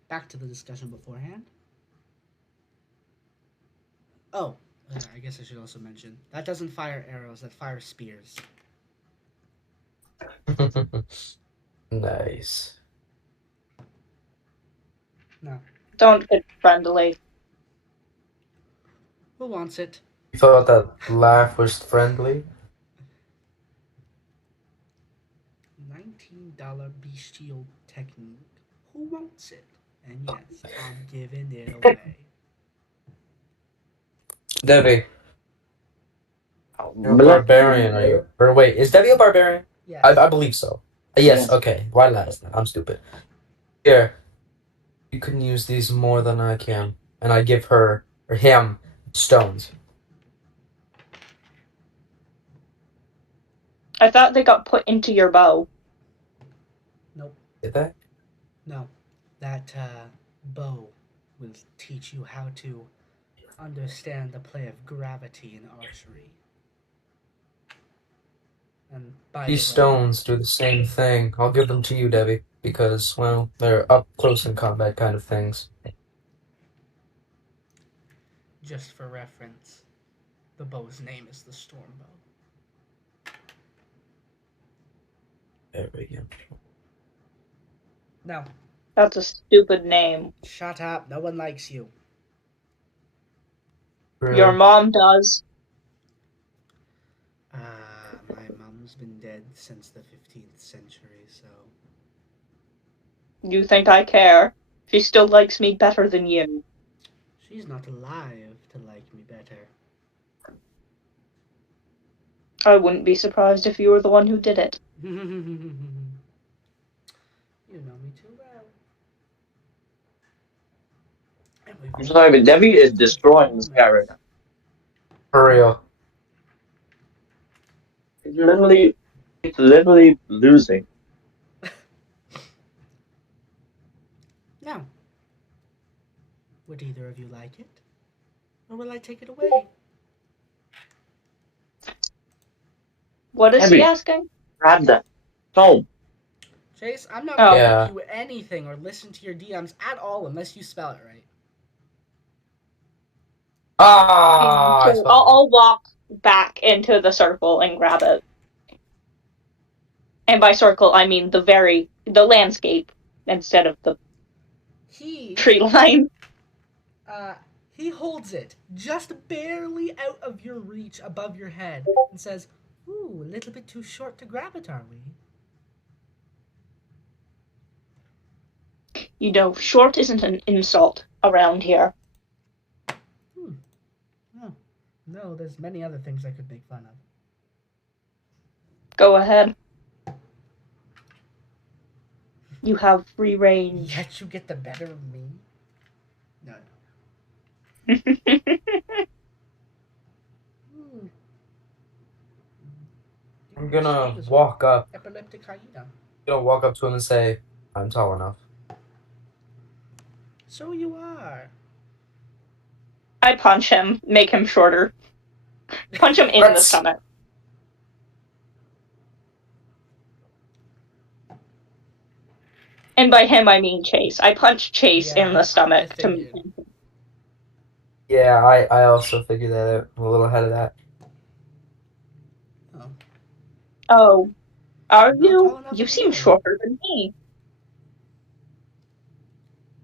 back to the discussion beforehand. Oh, I guess I should also mention that doesn't fire arrows, that fires spears. Nice. No. Don't get friendly. Who wants it? You thought that laugh was friendly? $19 bestial technique. Who wants it? And yes, I'm giving it away. Debbie, you're a Blech. barbarian, are you? Or wait, is Debbie a barbarian? Yes. I believe so. Yes, Yes. okay. Why last? I'm stupid. Here, you can use these more than I can. And I give her, or him, stones. I thought they got put into your bow. Did they? No, that bow will teach you how to understand the play of gravity in archery. And by These the way, stones do the same thing. I'll give them to you, Debbie, because, well, they're up close in combat kind of things. just for reference, the bow's name is the Storm Bow. There we go. Now, That's a stupid name. shut up. No one likes you. Your mom does. My mom's been dead since the 15th century, so. You think I care? She still likes me better than you. She's not alive to like me better. I wouldn't be surprised if you were the one who did it. You know me too well. I'm sorry, but Debbie is destroying this guy right now. For real. It's literally losing. Now, would either of you like it? Or will I take it away? What is Debbie. he asking? Grab that phone. Chase, I'm not Oh. going Yeah. to do anything or listen to your DMs at all unless you spell it right. Ah! I So spelled it. I'll walk back into the circle and grab it. And by circle, I mean the landscape instead of the tree line. He holds it just barely out of your reach above your head and says, "Ooh, a little bit too short to grab it, are we?" You know, short isn't an insult around here. No, there's many other things I could make fun of. Go ahead. You have free range. Yet you get the better of me. No. I'm gonna walk up. Epileptic hyena. Walk up to him and say, I'm tall enough. So you are. I punch him, make him shorter. Punch him in the Let's- stomach. And by him, I mean Chase. I punch Chase in the Yeah, I stomach to make figured. him. Yeah, I also figured that out. I'm a little ahead of that. Oh. Oh, are Not you? tall enough You for seem you. shorter than me.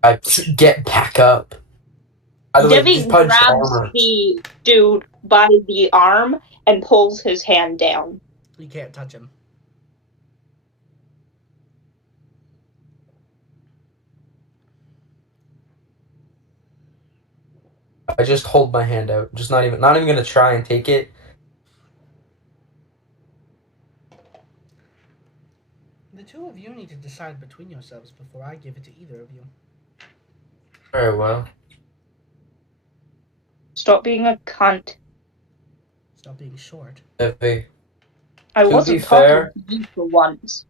I get back up. By the way, these Devi punch grabs armors. the dude by the arm and pulls his hand down. You can't touch him. I just hold my hand out. Just not even gonna try and take it. The two of you need to decide between yourselves before I give it to either of you. Very well. Stop being a cunt. Stop being short. Debbie, I to be wasn't talking fair, to you for once.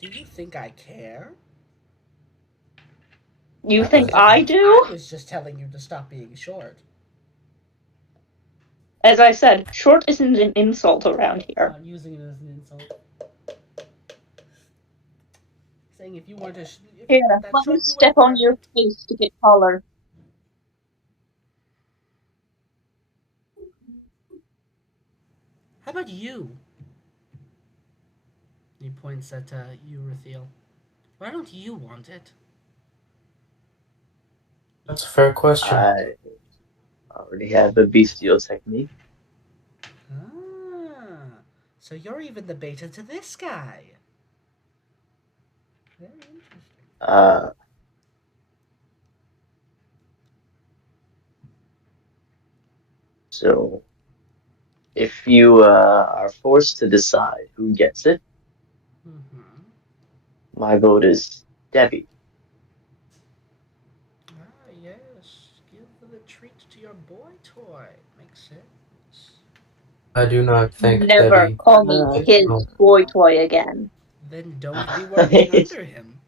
Do you think I care? You think I I do? was just telling you to stop being short. As I said, short isn't an insult around here. Not using it as an insult. Saying if you weren't as Here, that let me short, you wouldn't step on care. your face to get taller. How about you? He points at you, Rathiel. Why don't you want it? that's a fair question. I already have the bestial technique. Ah, so you're even the beta to this guy. Very interesting. Uh, so if you are forced to decide who gets it, Mm-hmm. my vote is Debbie. Ah, yes. Give the treat to your boy toy. Makes sense. I do not think Never Debbie. call me his No. boy toy again. Then don't be working under him.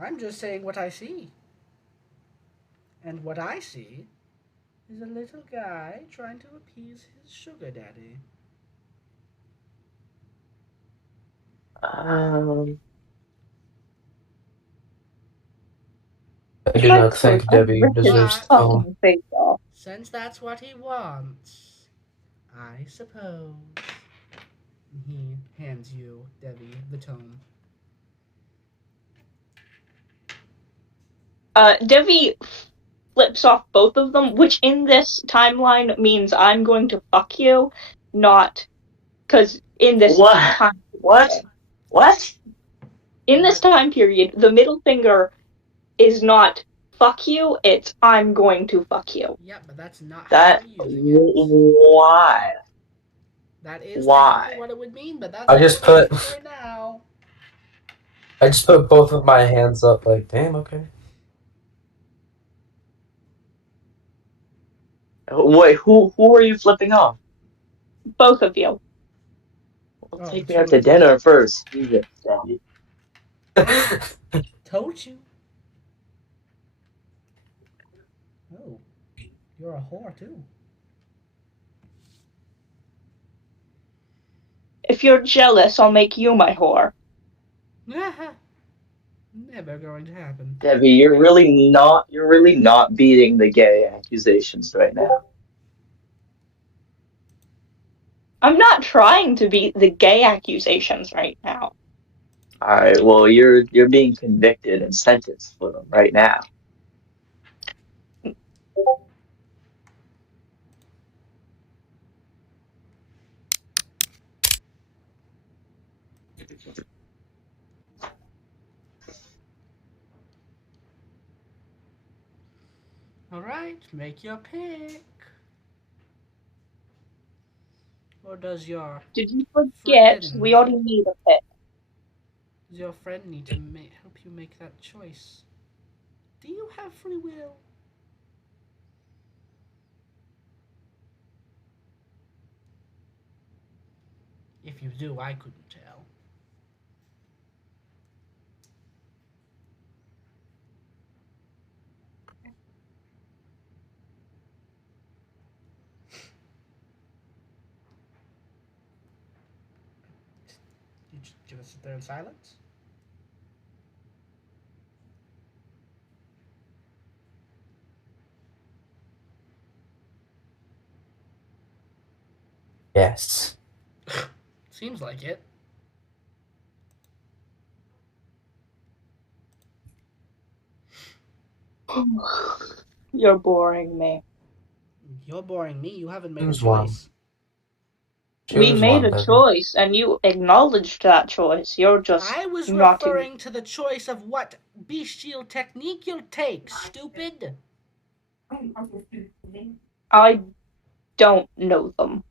I'm just saying what I see. And what I see is a little guy trying to appease his sugar daddy. um, I do If I not could, think I'd Debbie rip his deserves But the tone. fucking face off. since that's what he wants, I suppose. He hands you, Debbie, the tome. Devi flips off both of them, which in this timeline means I'm going to fuck you, not because in this what? time What? What? in this That time period, the middle finger is not fuck you, it's I'm going to fuck you. yeah, but that's not how That? we're using it. Why? That is technically Why? what it would mean, but that's I not just what we're put using right now. I just put both of my hands up like, damn, okay. Wait, who are you flipping off? Both of you. Well, Oh, the take me two out to of you. dinner first. Jesus, Debbie. Told you. Oh, you're a whore too. If you're jealous, I'll make you my whore. Never going to happen. Debbie, you're really not beating the gay accusations right now. I'm not trying to beat the gay accusations right now. All right, well, you're being convicted and sentenced for them right now. Alright, make your pick. Or does your Did you forget we friend already need a pick? does your friend need to help you make that choice? Do you have free will? If you do, I couldn't tell. just gonna sit there in silence? Yes. Seems like it. You're boring me. You're boring me. You haven't made a Choose one. choice. We Choose made one, a baby. choice, and you acknowledged that choice. You're just I was not. referring to the choice of what bestial technique you'll take, stupid. I don't know them.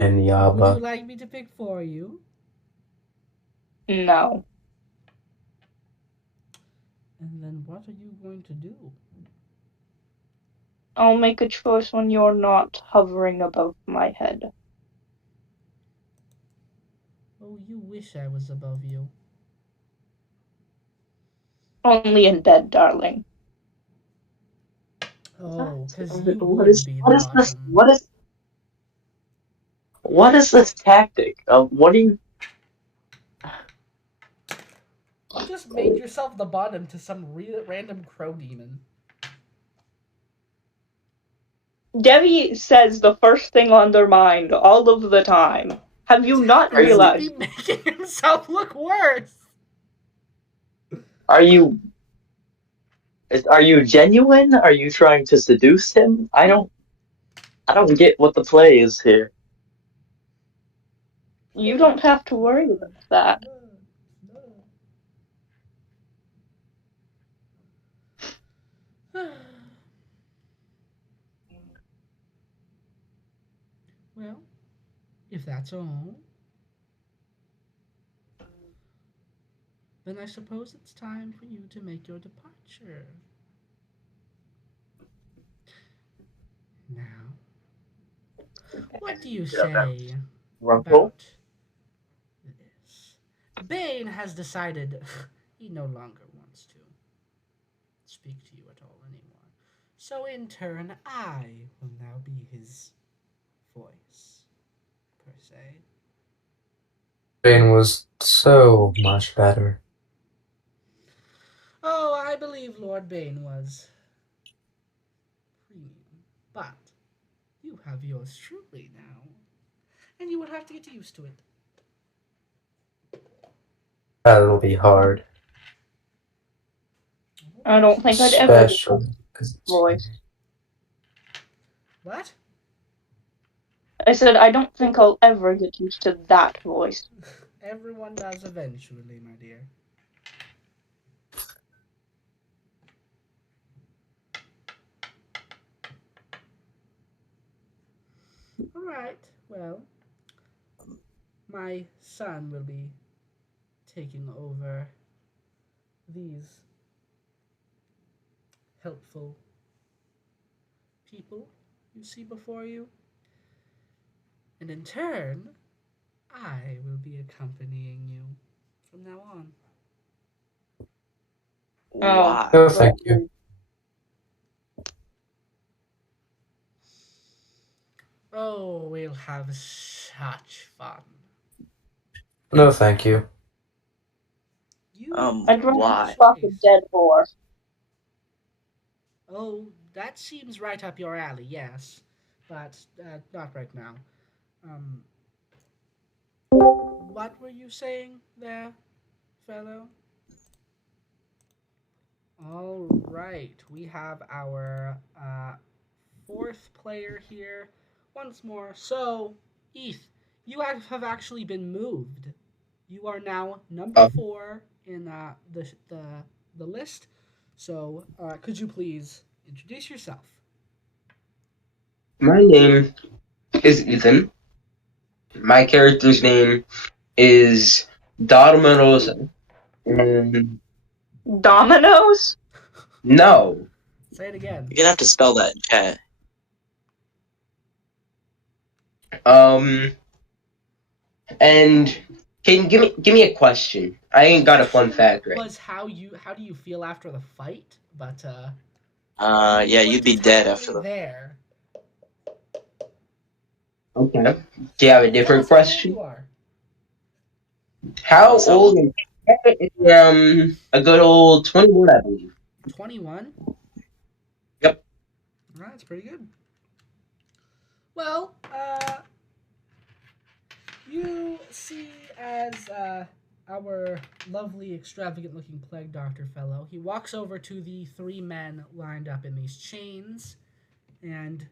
And Would you Yaba. like me to pick for you? No. And then what are you going to do? I'll make a choice when you're not hovering above my head. Oh, you wish I was above you. Only in bed, darling. Oh, because you What would is be the what is this? bottom. What is this tactic? What do you? You just made yourself the bottom to some random crow demon. Debbie says the first thing on their mind all of the time. Have you It not happens to be realized? making himself look worse. Are you? Are you genuine? Are you trying to seduce him? I don't get what the play is here. You don't have to worry about that. Well, if that's all, then I suppose it's time for you to make your departure. Now, what do you say Rumpel? about this? Bain has decided he no longer wants to speak to you at all anymore. So, in turn, I will now be his voice, per se. Bain was so much better. Oh, I believe Lord Bain was premium. But you have yours truly now, and you will have to get used to it. That'll be hard. I don't think I'd ever get that Especially because it's voice. What? I said I don't think I'll ever get used to that voice. Everyone does eventually, my dear. Alright, well, my son will be taking over these helpful people you see before you. And in turn, I will be accompanying you from now on. Oh, No, thank you. lovely. Oh, we'll have such fun. No, thank you. You I'd don't rather have a Why? fuck a choice. dead horse. Oh, that seems right up your alley, yes. But not right now. Um, what were you saying there, fellow? All right, we have our fourth player here once more. So, Eth, you have actually been moved. You are now number Um, 4 in the list. So, could you please introduce yourself? My name is Ethan. My character's name is Dormorosa. And Dominoes? no. Say it again. You're gonna have to spell that in chat. Um and can you give me a question? I ain't got a fun Question fact right. was how do you feel after the fight? But Yeah, weren't you'd be dead after entirely that. there. Okay. Do you have a Tell different us how old question? you are. How So old am I? A good old 21, I believe. 21? Yep. That's pretty good. Well, you see as our lovely, extravagant-looking plague doctor fellow, he walks over to the three men lined up in these chains and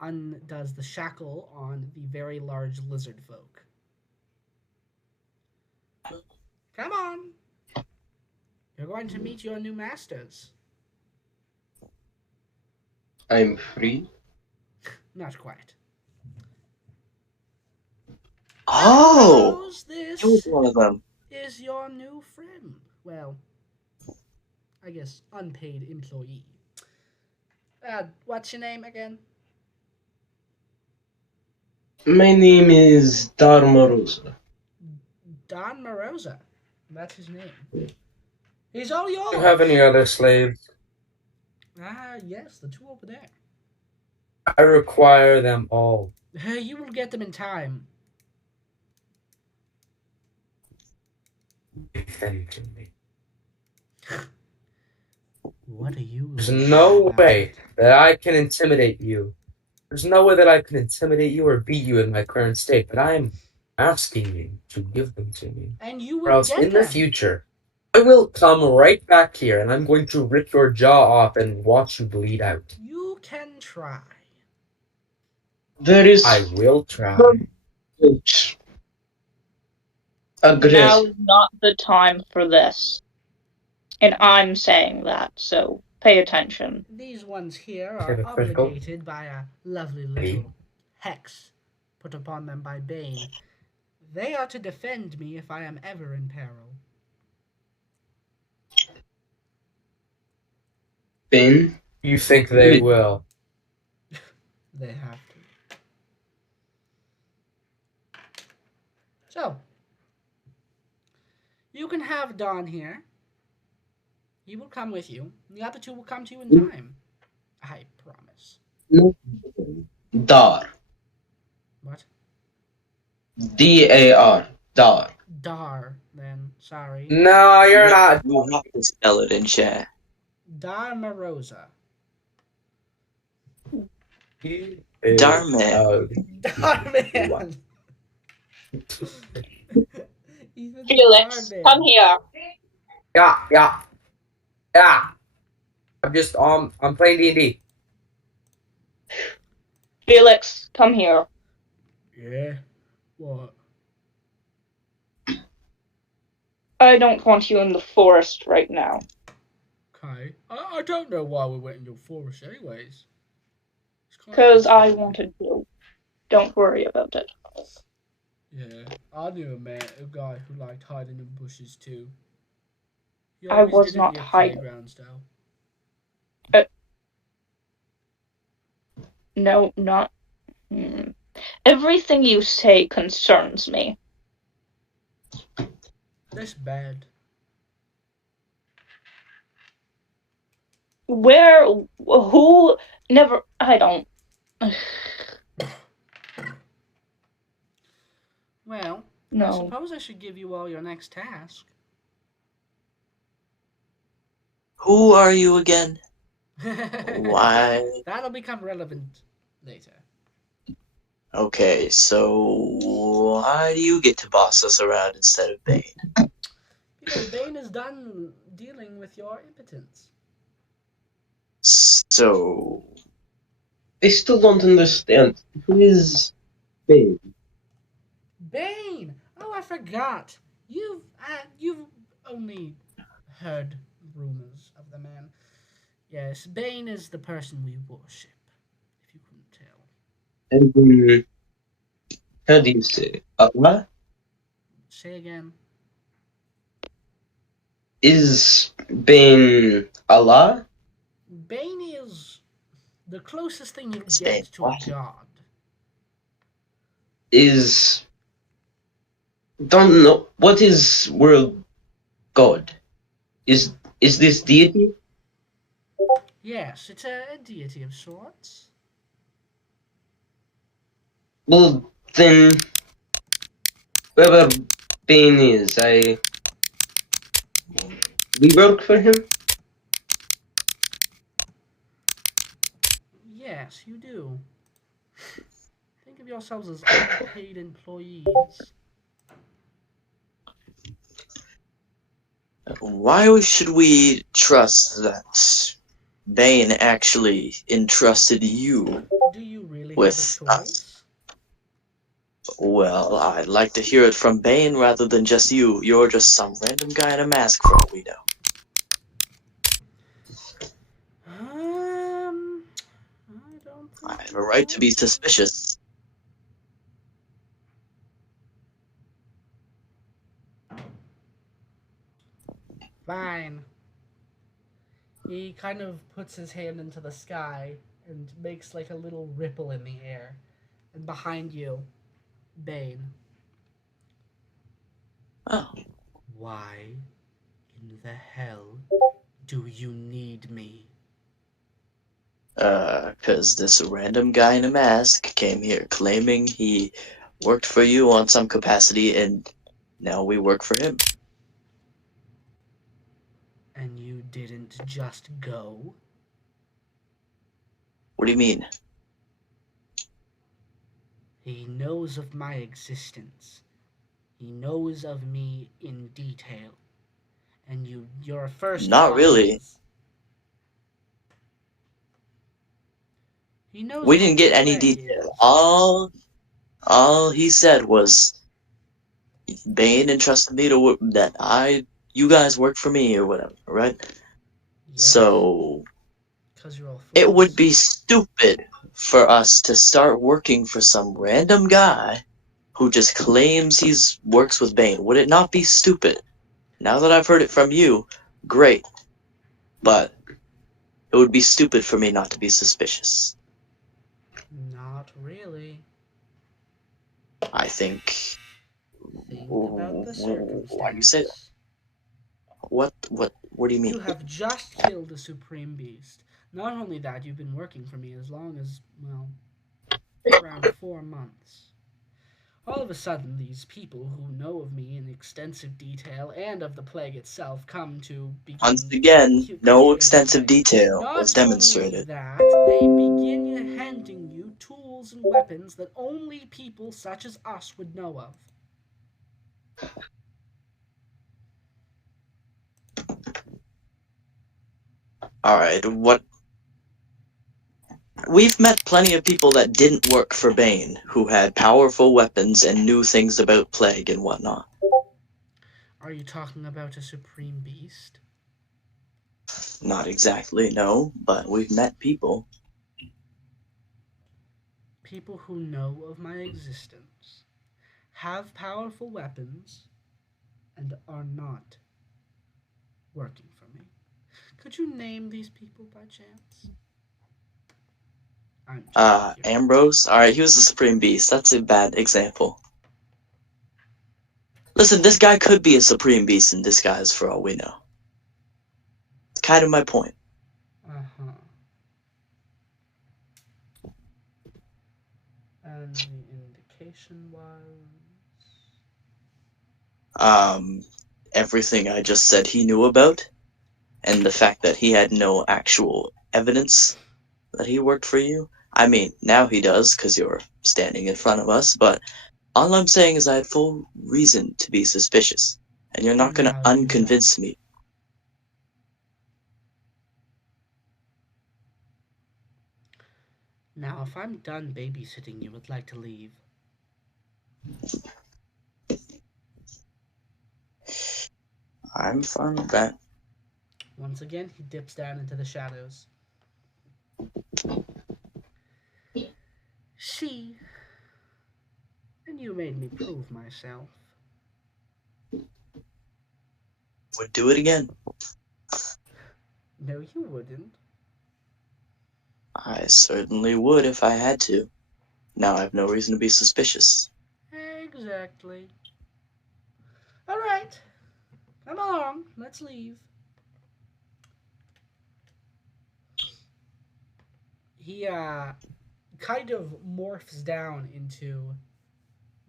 undoes the shackle on the very large lizard folk. Come on! You're going to meet your new masters. I'm free. Not quite. Oh, Suppose you was this one of them. is your new friend. Well, I guess unpaid employee. What's your name again? My name is Darmarosa. Don Morosa. That's his name. He's all Do you have yours. any other slaves? Ah, yes, the two over there. I require them all. You will get them in time. Defend to me. What are you There's going to no do about way it? that I can intimidate you. There's no way that I can intimidate you or beat you in my current state, but I am asking you to give them to me. And you Or will else get in the them. future, I will come right back here and I'm going to rip your jaw off and watch you bleed out. You can try. There is I will try. Now aggressive. is not the time for this. And I'm saying that, so pay attention. These ones here Have are a critical. obligated by a lovely little hex put upon them by Bain. They are to defend me if I am ever in peril. Ben, You think they will? They have to. So, you can have Don here. He will come with you. The other two will come to you in time. I promise. no, Dar. What? Dar. Dar. Dar, then. Sorry. No, you're not. You have to spell it in chat. Dar Marosa. Darman. Darman! Even Felix, Darman. come here. Yeah. I'm playing D&D. Felix, come here. Yeah? What? I don't want you in the forest right now. Okay. I don't know why we went into the forest anyways. Because I wanted to. Don't worry about it. Yeah, I knew a guy who liked hiding in bushes too. He I always was did it not near hiding. playground style. No, not. Everything you say concerns me. That's bad. Where? Who? Never. I don't. Well, I No. suppose I should give you all your next task. Who are you again? Why? That'll become relevant later. Okay, so why do you get to boss us around instead of Bane? Because Bane is done dealing with your impotence. So, I still don't understand. Who is Ben? Bane! Oh, I forgot. You've only heard rumors of the man. Yes, Bane is the person we worship, if you couldn't tell. And how do you say? Allah? Say again. Is Ben Allah? Bane is the closest thing you It's get Bane. to a What? god. Is don't know what is world God? Is this deity? Yes, it's a deity of sorts. Well, then, whoever Bane is, we work for him? Yes, you do. Think of yourselves as unpaid employees. Why should we trust that Bane actually entrusted you Do you really have a with us? choice? Well, I'd like to hear it from Bane rather than just you. You're just some random guy in a mask for all we know. I don't think I have a you right to are. be suspicious. Fine. He kind of puts his hand into the sky and makes like a little ripple in the air. And behind you, Bane. Oh, Why in the hell do you need me? 'cause this random guy in a mask came here claiming he worked for you on some capacity, and now we work for him. And you didn't just go? What do you mean? He knows of my existence. He knows of me in detail. And your first Not thought really. is he knows We what didn't the get any plague detail. is. All he said was Bane entrusted me to work that you guys work for me or whatever, right? Yes, So because you're all it would fools. be stupid for us to start working for some random guy who just claims he's works with Bane. Would it not be stupid? Now that I've heard it from you, great, but it would be stupid for me not to be suspicious. Not really. I think. Think about the Why do you say that? circumstance. What do you mean? You have just killed a supreme beast. Not only that, you've been working for me as long as, well, around 4 months. All of a sudden, these people who know of me in extensive detail and of the plague itself come to Once begin again, no clearing the extensive way. detail was Not only demonstrated. that, they begin handing you tools and weapons that only people such as us would know of. Alright, what. We've met plenty of people that didn't work for Bane, who had powerful weapons and knew things about plague and whatnot. Are you talking about a supreme beast? Not exactly, no, but we've met people. People who know of my existence, have powerful weapons, and are not working for me. Could you name these people by chance? I'm just curious. Ambrose? Alright, he was the Supreme Beast. That's a bad example. Listen, this guy could be a Supreme Beast in disguise for all we know. It's kind of my point. Uh-huh. And the indication was... Um, Everything I just said he knew about, and the fact that he had no actual evidence that he worked for you. I mean, now he does, because you're standing in front of us, but all I'm saying is I had full reason to be suspicious, and you're not And gonna now you unconvince don't. me. Now, if I'm done babysitting, you would like to leave. I'm fine with that. Once again, he dips down into the shadows. See, and you made me prove myself. Would do it again. No, you wouldn't. I certainly would if I had to. Now I have no reason to be suspicious. Exactly. All right, come along. Let's leave. he kind of morphs down into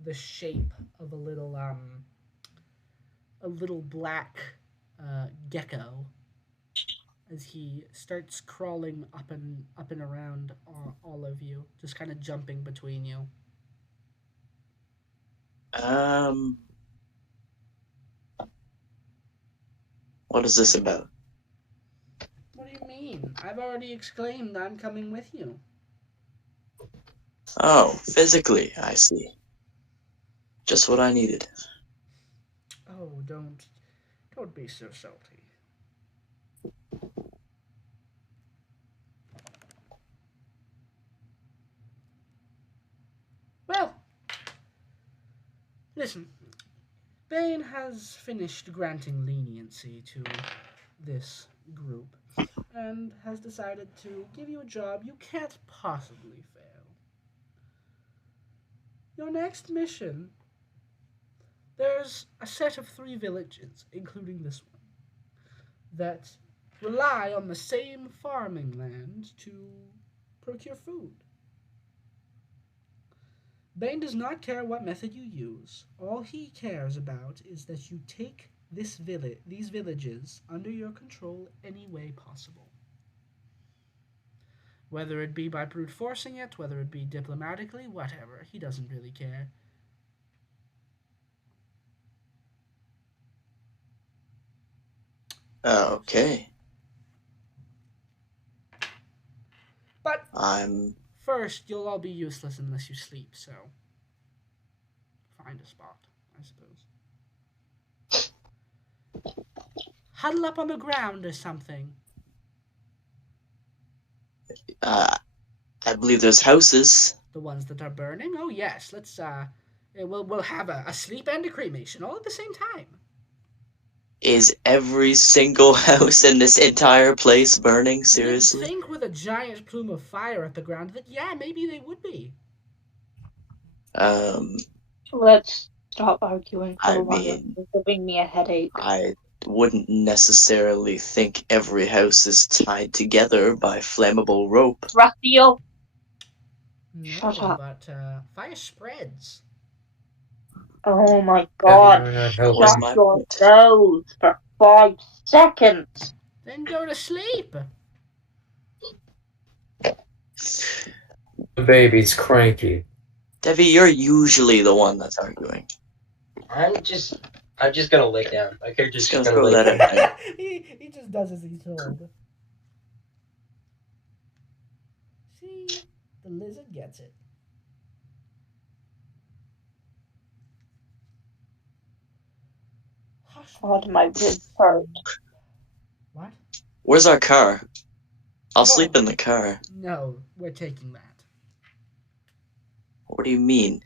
the shape of a little black gecko as he starts crawling up and around all of you, just kind of jumping between you. What is this about? What do you mean? I've already exclaimed I'm coming with you. Oh, physically, I see. Just what I needed. Oh, don't be so salty. Well, listen. Bain has finished granting leniency to this group and has decided to give you a job you can't possibly fail. Your next mission, there's a set of 3 villages, including this one, that rely on the same farming land to procure food. Bain does not care what method you use. All he cares about is that you take these villages under your control any way possible. Whether it be by brute forcing it, whether it be diplomatically, whatever, he doesn't really care. Okay. But I'm first, you'll all be useless unless you sleep, so find a spot, I suppose. Huddle up on the ground or something. I believe there's houses. The ones that are burning? Oh yes, let's we'll have a sleep and a cremation all at the same time. Is every single house in this entire place burning? You'd Seriously? think with a giant plume of fire at the ground that yeah, maybe they would be. Let's stop arguing for I a while. mean, You're giving me a headache. I wouldn't necessarily think every house is tied together by flammable rope. Raphael, No, shut up. but fire spreads. Oh my god. That Help was Shut my your point. nose for 5 seconds. Then go to sleep. The baby's cranky. Devi, you're usually the one that's arguing. I'm just gonna lay down. My character's Just just gonna gonna throw lay that down. out there. he just does as he's told. See, the lizard gets it. Hush. God, my ribs hurt. What? Where's our car? I'll Oh. sleep in the car. No, we're taking that. What do you mean?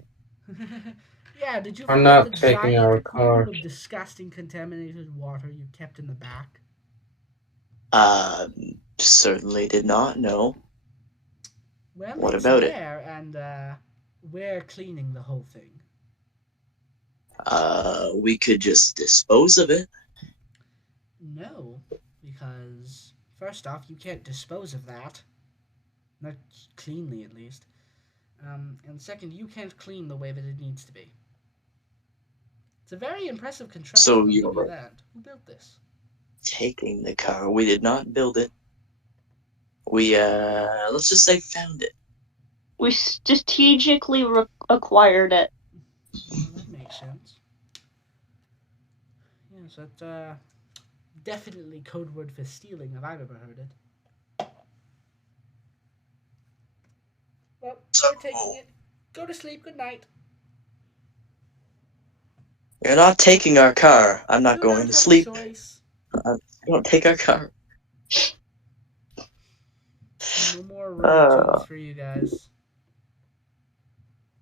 Yeah, did you I'm forget not the taking giant our pool car. of disgusting contaminated water you kept in the back? Certainly did not know. Well, What it's about it? there, and we're cleaning the whole thing. We could just dispose of it. No, because first off, you can't dispose of that. Not cleanly, at least. And second, you can't clean the way that it needs to be. It's a very impressive contraption, So I'll give you're you that. Who built this? taking the car. We did not build it. We, let's just say found it. We strategically acquired it. Well, that makes sense. Yes, that definitely code word for stealing if I've ever heard it. Well, we're taking it. Go to sleep. Good night. You're not taking our car. I'm not You going don't to have sleep. a choice. Don't take our car. No more road tours for you guys.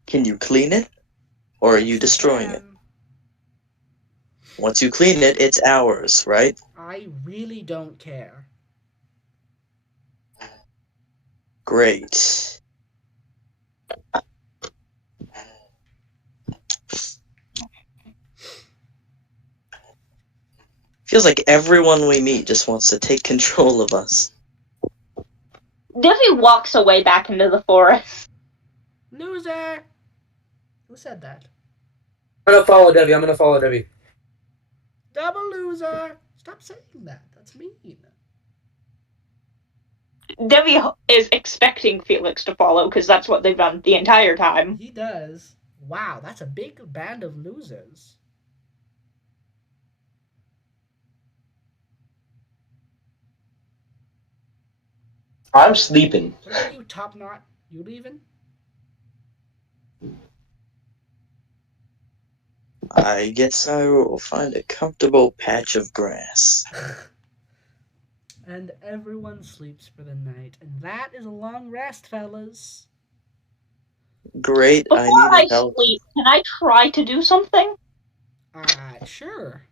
Can you clean it? Or are Yes, you I destroying it? can. Once you clean it, it's ours, right? I really don't care. Great. Feels like everyone we meet just wants to take control of us. Devi walks away back into the forest. Loser! Who said that? I'm gonna follow Debbie. I'm gonna follow Debbie. Double loser! Stop saying that. That's mean. Devi is expecting Felix to follow because that's what they've done the entire time. He does. Wow, that's a big band of losers. I'm sleeping. What about you, Top Knot? You leaving? I guess I will find a comfortable patch of grass. And everyone sleeps for the night. And that is a long rest, fellas. Great, I Before I needed help. sleep, can I try to do something? Sure.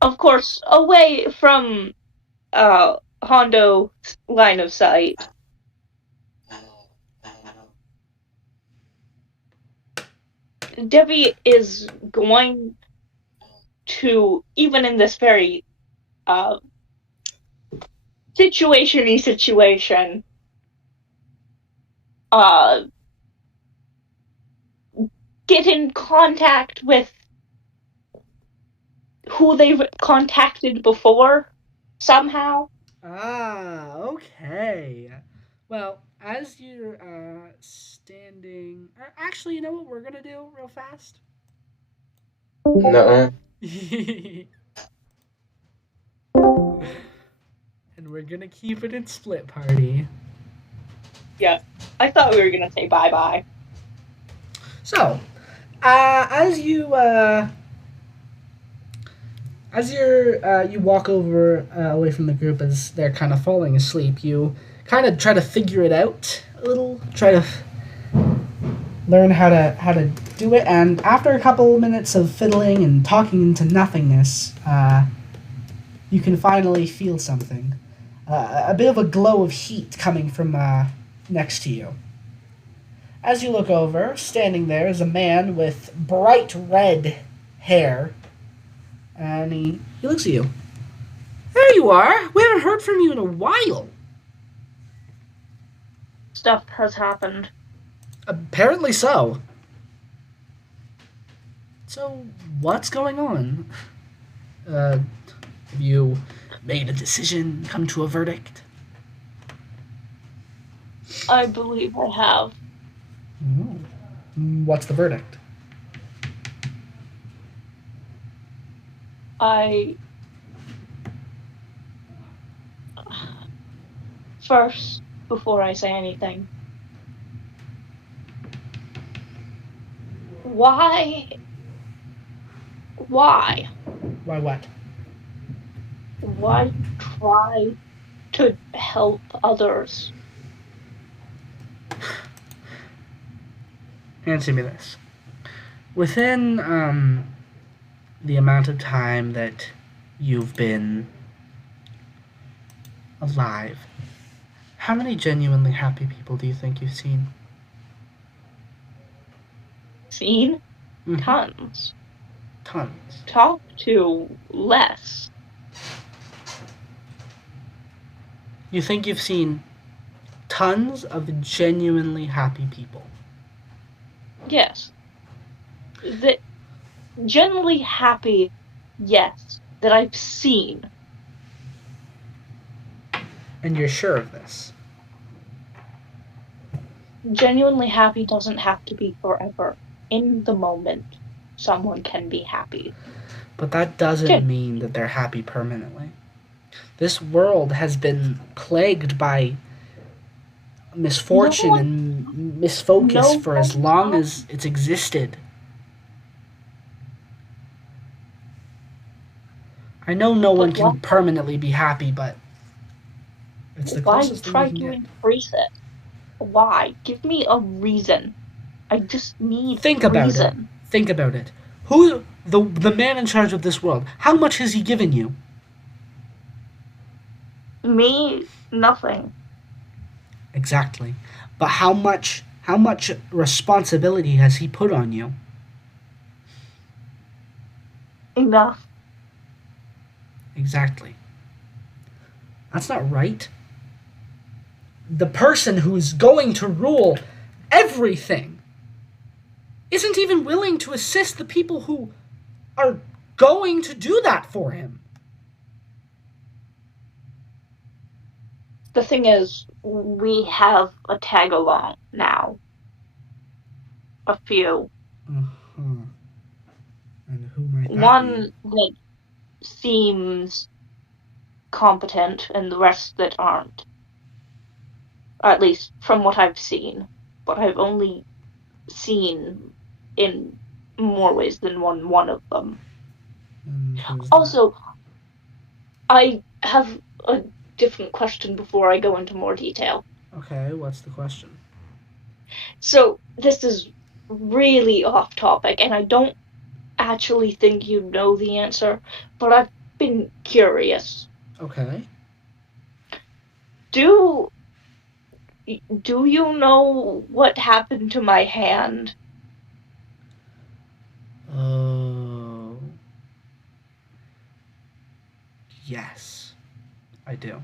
Of course, away from Hondo line of sight. Debbie is going to, even in this very situation, get in contact with who they've contacted before somehow. Okay. Well, as you're standing... Actually, you know what we're going to do real fast? No. And we're going to keep it in split party. Yeah, I thought we were going to say bye-bye. So, as you you walk over away from the group as they're kind of falling asleep, you kind of try to figure it out a little, try to learn how to do it, and after a couple minutes of fiddling and talking into nothingness, you can finally feel something, a bit of a glow of heat coming from next to you. As you look over, standing there is a man with bright red hair. And he looks at you. There you are! We haven't heard from you in a while. Stuff has happened. Apparently so. So, what's going on? Have you made a decision, come to a verdict? I believe I have. Ooh. What's the verdict? First, before I say anything, why? Why what? Why try to help others? Answer me this. Within the amount of time that you've been alive, how many genuinely happy people do you think you've seen? Seen? Mhm. Tons. Tons. Talk to less. You think you've seen tons of genuinely happy people? Yes. That generally happy, yes, that I've seen. And you're sure of this? Genuinely happy doesn't have to be forever. In the moment, someone can be happy. But that doesn't mean that they're happy permanently. This world has been plagued by misfortune and misfocus for as long as it's existed. I know no one can permanently be happy, but it's the closest thing we can Why try to get. increase it? Why? Give me a reason. I just need Think about reason. it. Think about it. Who the man in charge of this world? How much has he given you? Me, nothing. Exactly. But how much responsibility has he put on you? Enough. Exactly. That's not right. the person who's going to rule everything isn't even willing to assist the people who are going to do that for him. The thing is, we have a tag along now. A few. Uh-huh. And who might that One that seems competent and the rest that aren't. At least from what I've seen. But I've only seen in more ways than one of them. And who's Also, I have a different question before I go into more detail. that? Okay, what's the question? So, this is really off topic, and I don't actually think you know the answer, but I've been curious. Okay. Do you know what happened to my hand? Oh. Yes, I do.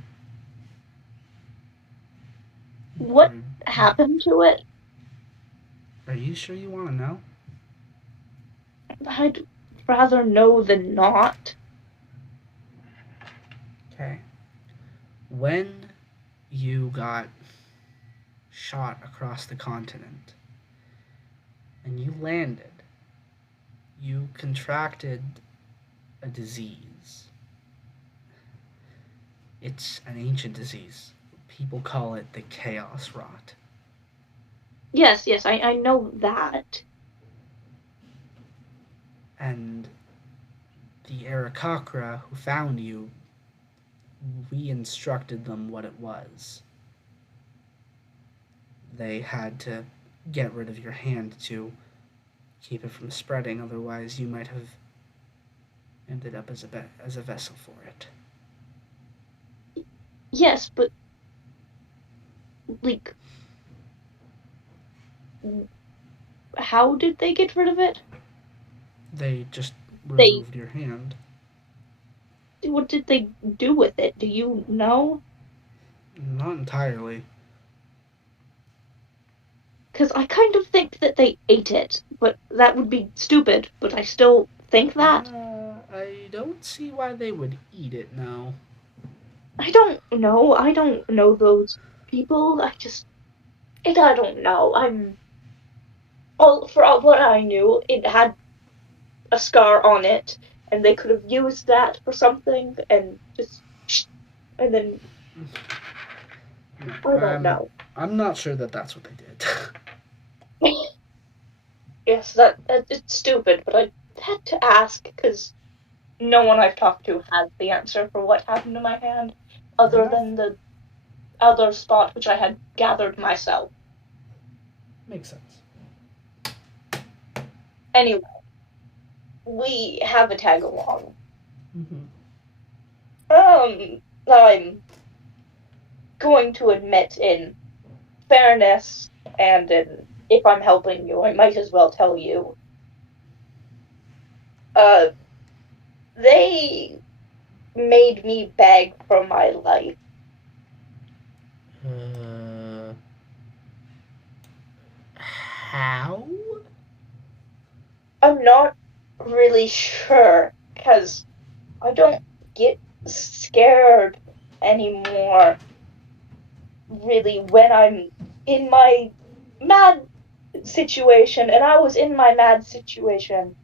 What Are, happened to it? are you sure you want to know? I'd rather know than not. Okay. When you got shot across the continent and you landed, you contracted a disease. It's an ancient disease. People call it the chaos rot. Yes, I know that. And the Arakakra who found you, we instructed them what it was. They had to get rid of your hand to keep it from spreading, otherwise you might have ended up as a vessel for it. Yes, but like, how did they get rid of it? They just They removed your hand. what did they do with it? Do you know? Not entirely. Because I kind of think that they ate it, but that would be stupid. But I still think that. I don't see why they would eat it now. I don't know. I don't know those people. I don't know. For all what I knew, it had a scar on it, and they could have used that for something, and and then I don't know. I'm not sure that that's what they did. Yes, that it's stupid, but I had to ask because no one I've talked to has the answer for what happened to my hand, Fair other enough. than the other spot which I had gathered myself. Makes sense. Anyway, we have a tag along. Mm-hmm. I'm going to admit, in fairness, and if I'm helping you, I might as well tell you. Uh, they made me beg for my life. How? I'm not really sure, because I don't get scared anymore, really, when I'm in my mad situation, and I was in my mad situation,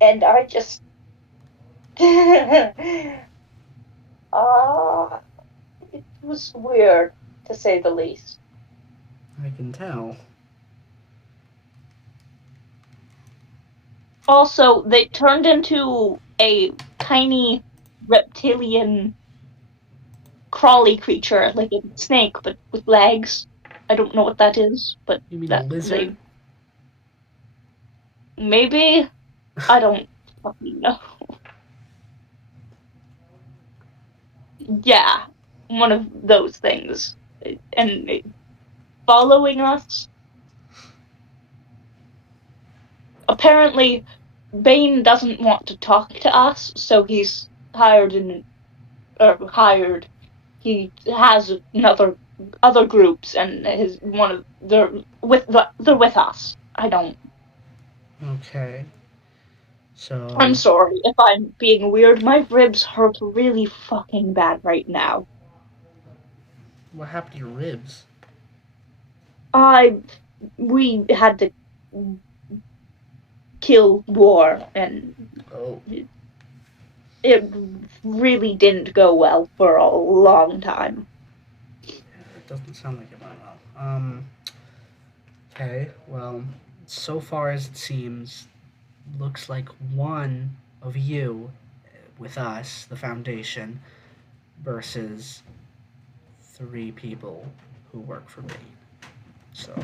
and I just it was weird, to say the least. I can tell. Also, they turned into a tiny reptilian crawly creature, like a snake, but with legs. I don't know what that is, but You mean a that lizard? maybe I don't fucking know. Yeah, one of those things, and following us. Apparently, Bain doesn't want to talk to us, so he's hired he has other groups, and they're with us. I don't. Okay. I'm So, sorry if I'm being weird. My ribs hurt really fucking bad right now. what happened to your ribs? We had to kill war, and Oh, it really didn't go well for a long time. it doesn't sound like it went well. Okay, well, so far as it seems, looks like one of you with us, the Foundation, versus 3 people who work for me. So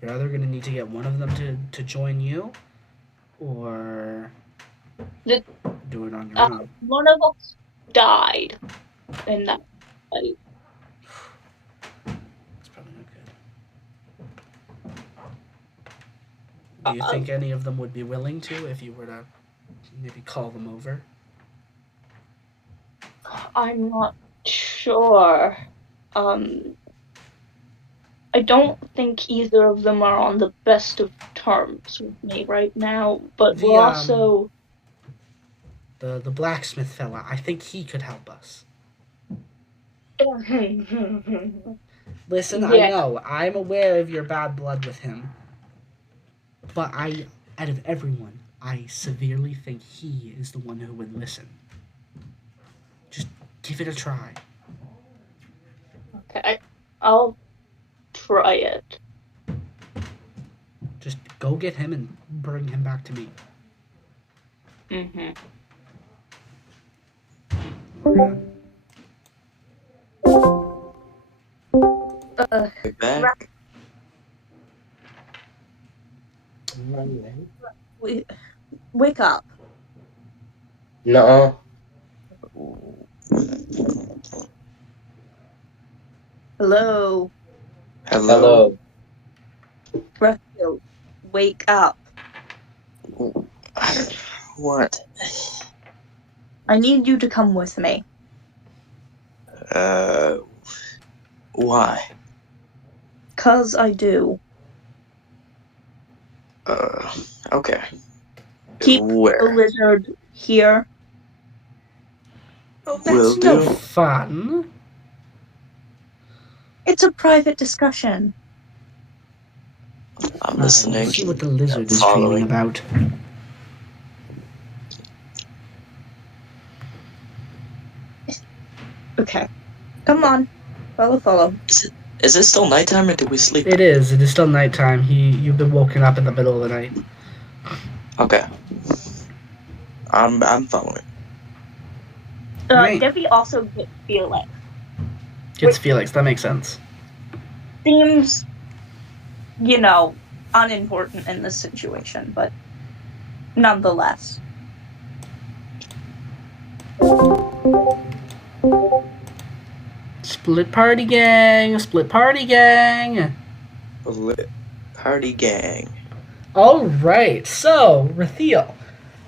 you're either going to need to get one of them to join you, or The, do it on your own. One of us died in that fight. It's probably not good. Do you Uh, think any of them would be willing to if you were to maybe call them over? I'm not sure. Um, I don't think either of them are on the best of terms with me right now, but The we're also. the blacksmith fella, I think he could help us. Listen, I Yeah, know I'm aware of your bad blood with him, but out of everyone, I severely think he is the one who would listen. Just give it a try. okay. I'll try it. Just go get him and bring him back to me. Mm-hmm. We're Uh, Be back. Wake up. No. Hello. Hello. Hello. Raphael, wake up. What? I need you to come with me. Uh, why? 'Cause I do. Okay. Keep the Where? lizard here. Oh, Will that's no do. fun. It's a private discussion. I'm We'll listening. see what the I'm lizard is dreaming following. about. Okay. Come on. Follow. Is it still nighttime or did we sleep? It is. It is still nighttime. You've been woken up in the middle of the night. Okay. I'm following. Right. Debbie also gets Felix. Gets Felix. That makes sense. Seems, unimportant in this situation, but nonetheless. Split party gang. Split party gang. Party gang. All right. So, Rathiel,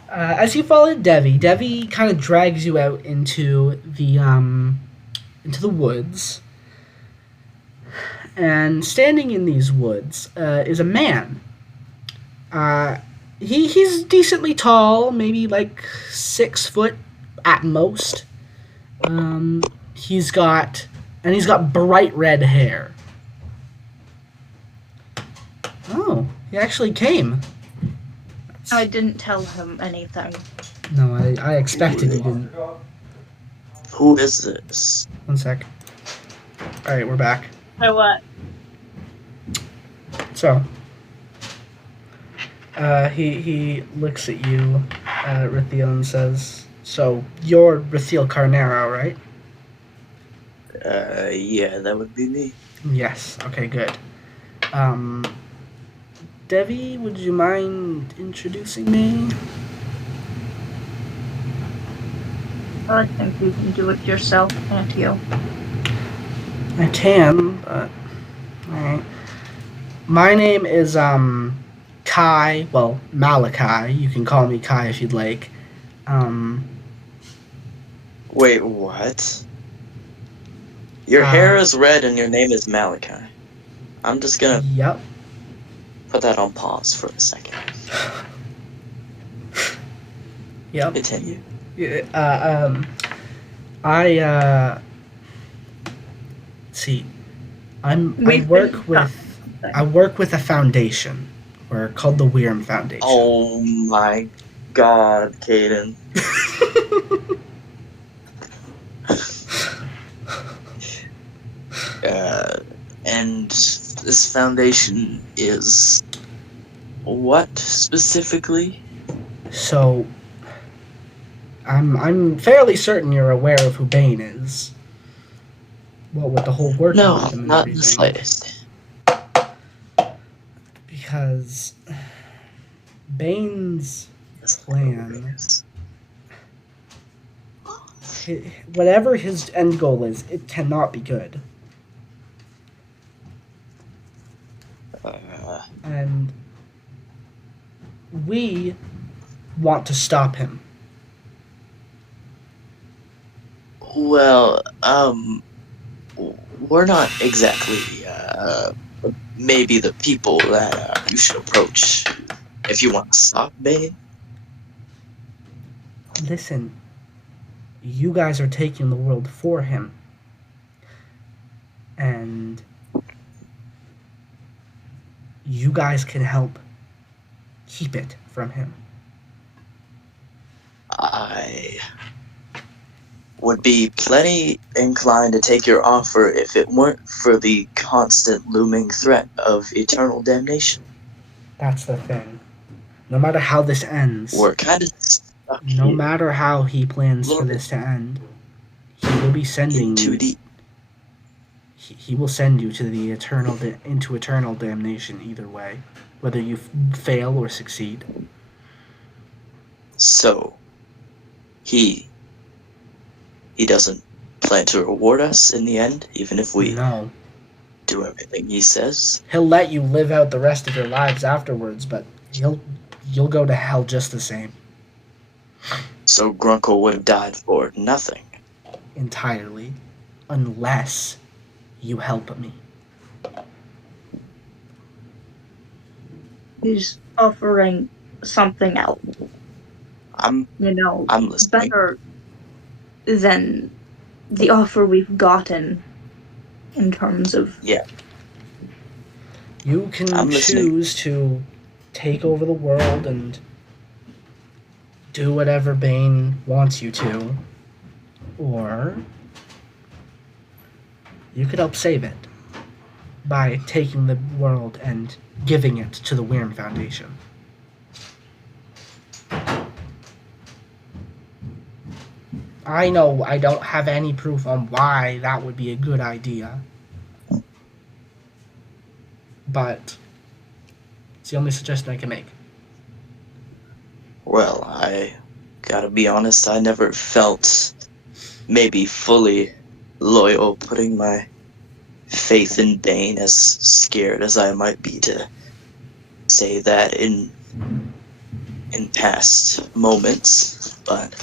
as you follow Devi kind of drags you out into the woods. And standing in these woods is a man. He's decently tall, maybe like 6 foot at most. He's got bright red hair. Oh, he actually came. I didn't tell him anything. No, I expected you didn't. Who is this? 1 sec. All right, we're back. So what? So, he looks at you, Rathiel, and says, "So you're Rathiel Carnero, right?" Yeah, that would be me. Yes. Okay, good. Devi, would you mind introducing me? I think you can do it yourself, can't you? I can, but alright. My name is Kai. Well, Malachi. You can call me Kai if you'd like. Wait, what? Your hair is red and your name is Malachi. I'm just gonna Yep. put that on pause for a second. Yep. Continue. I see. I work with a foundation. We're called the Weirm Foundation. Oh my god, Caden. And this foundation is what specifically? So, I'm fairly certain you're aware of who Bain is. Well, with the whole working No, with him and not in the everything. slightest. Because Bane's plan, whatever his end goal is, it cannot be good. And we want to stop him. Well, we're not exactly, maybe the people that you should approach if you want to stop Bane. Listen, you guys are taking the world for him. And you guys can help keep it from him. I would be plenty inclined to take your offer if it weren't for the constant looming threat of eternal damnation. That's the thing. No matter how this ends, We're kind of stuck no here. matter how he plans for Little this to end, he will be sending in too you. deep. He will send you to the into eternal damnation either way, whether you fail or succeed. So, he doesn't plan to reward us in the end, even if we No. do everything he says. He'll let you live out the rest of your lives afterwards, but you'll go to hell just the same. So Grunkle would have died for nothing. Entirely. Unless you help me. He's offering something else. I'm listening. Better than the offer we've gotten in terms of... Yeah. You can choose to take over the world and do whatever Bane wants you to, or you could help save it by taking the world and giving it to the Weirm Foundation. I know I don't have any proof on why that would be a good idea, but it's the only suggestion I can make. Well, I gotta be honest, I never felt maybe fully loyal, putting my faith in Bane, as scared as I might be to say that in past moments, but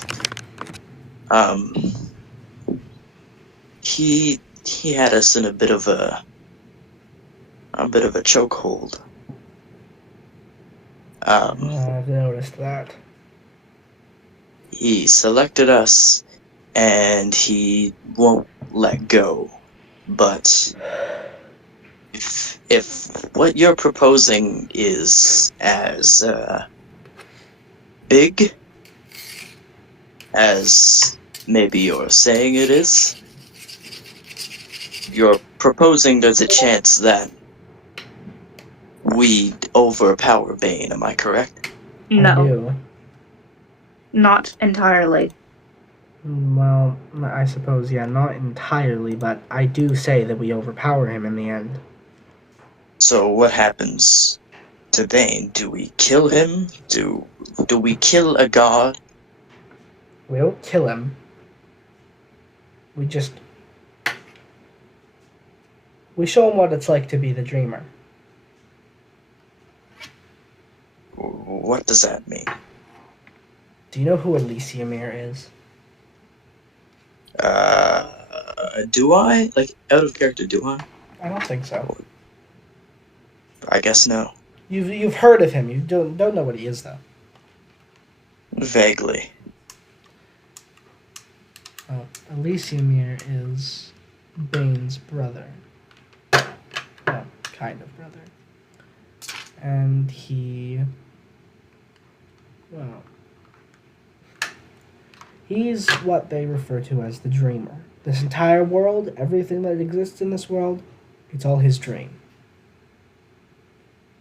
he had us in a bit of a chokehold. I've noticed that. He selected us, and he won't let go. But if what you're proposing is as big as maybe you're saying it is, you're proposing there's a chance that we overpower Bane, am I correct? No, I do. not entirely. Well, I suppose, yeah, not entirely, but I do say that we overpower him in the end. So what happens to Bane? Do we kill him? Do we kill a god? We don't kill him. We just... we show him what it's like to be the dreamer. What does that mean? Do you know who Elysiumir is? Do I? Like, out of character, do I? I don't think so. I guess no. You've heard of him. You don't know what he is though. Vaguely. Elysiumir is Bane's brother. Well, kind of brother. And he's what they refer to as the dreamer. This entire world, everything that exists in this world, it's all his dream.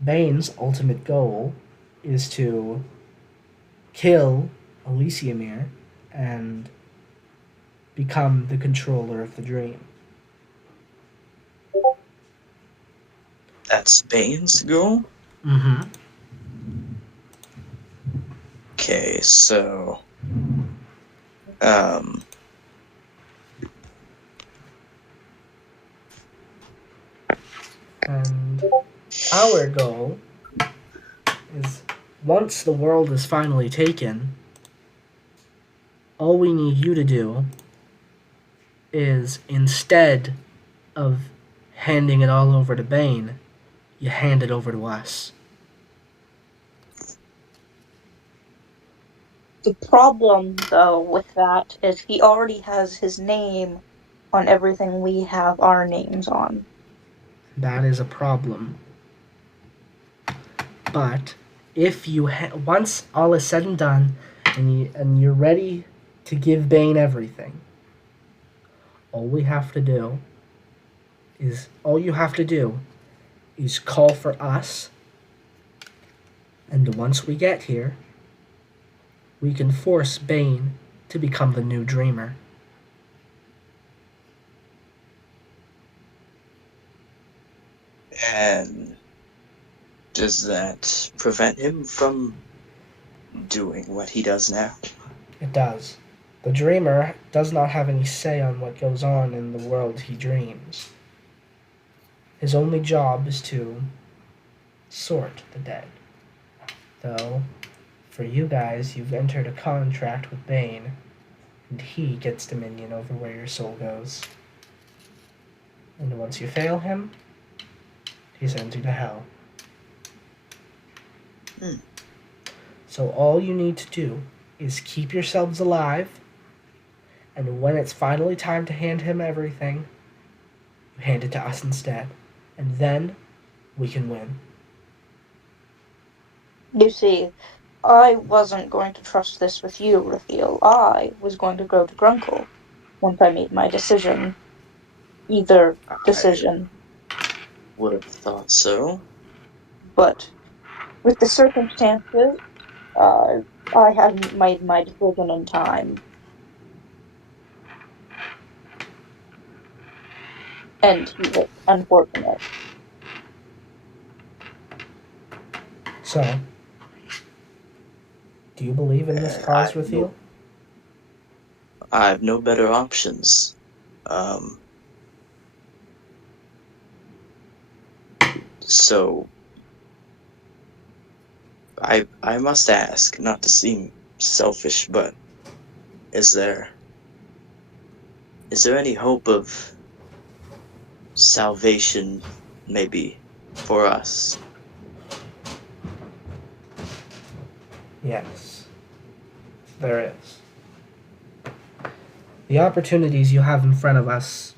Bane's ultimate goal is to kill Elysiumir and become the controller of the dream. That's Bane's goal? Mm-hmm. Okay, so... And our goal is, once the world is finally taken, all we need you to do is, instead of handing it all over to Bane, you hand it over to us. The problem, though, with that is he already has his name on everything we have our names on. That is a problem. But if you once all is said and done, and you're ready to give Bane everything, all you have to do is call for us, and once we get here, we can force Bane to become the new Dreamer. And does that prevent him from doing what he does now? It does. The Dreamer does not have any say on what goes on in the world he dreams. His only job is to sort the dead. Though, for you guys, you've entered a contract with Bane, and he gets dominion over where your soul goes. And once you fail him, he sends you to hell. So all you need to do is keep yourselves alive, and when it's finally time to hand him everything, you hand it to us instead. And then we can win. You see, I wasn't going to trust this with you, Raphael. I was going to go to Grunkle once I made my decision. Either decision. Would have thought so. But with the circumstances, I hadn't made my decision in time. And he was unfortunate. So, do you believe in this cause, Raphael? I have no better options. So I must ask, not to seem selfish, but is there any hope of salvation, maybe, for us? Yes, there is. The opportunities you have in front of us,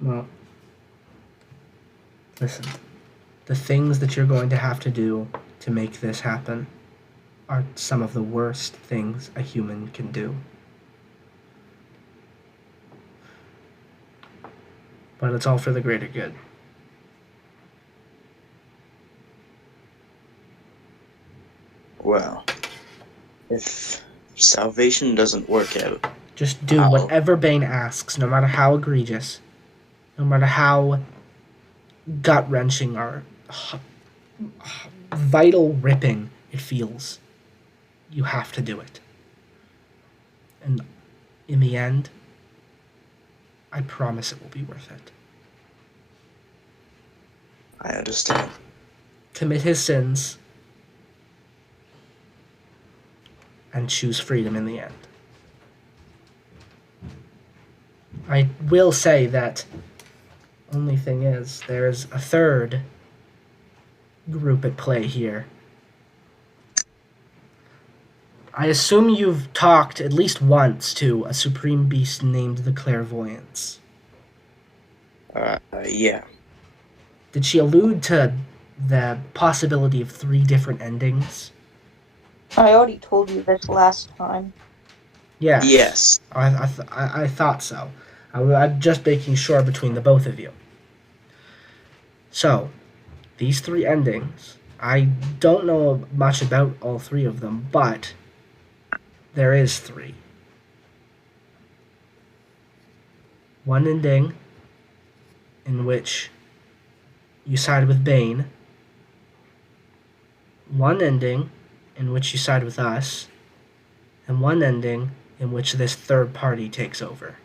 well, listen, the things that you're going to have to do to make this happen are some of the worst things a human can do. But it's all for the greater good. Well, if salvation doesn't work out, Just do whatever Bane asks, no matter how egregious, no matter how gut-wrenching or vital ripping it feels. You have to do it. And in the end, I promise it will be worth it. I understand. Commit his sins and choose freedom in the end. I will say that only thing is there's a third group at play here. I assume you've talked at least once to a supreme beast named the Clairvoyance. Yeah. Did she allude to the possibility of 3 different endings? I already told you this last time. Yes. Yes. I thought so. I'm just making sure between the both of you. So, these 3 endings, I don't know much about all 3 of them, but there is 3. One ending in which you side with Bain. One ending in which you side with us. And one ending in which this third party takes over.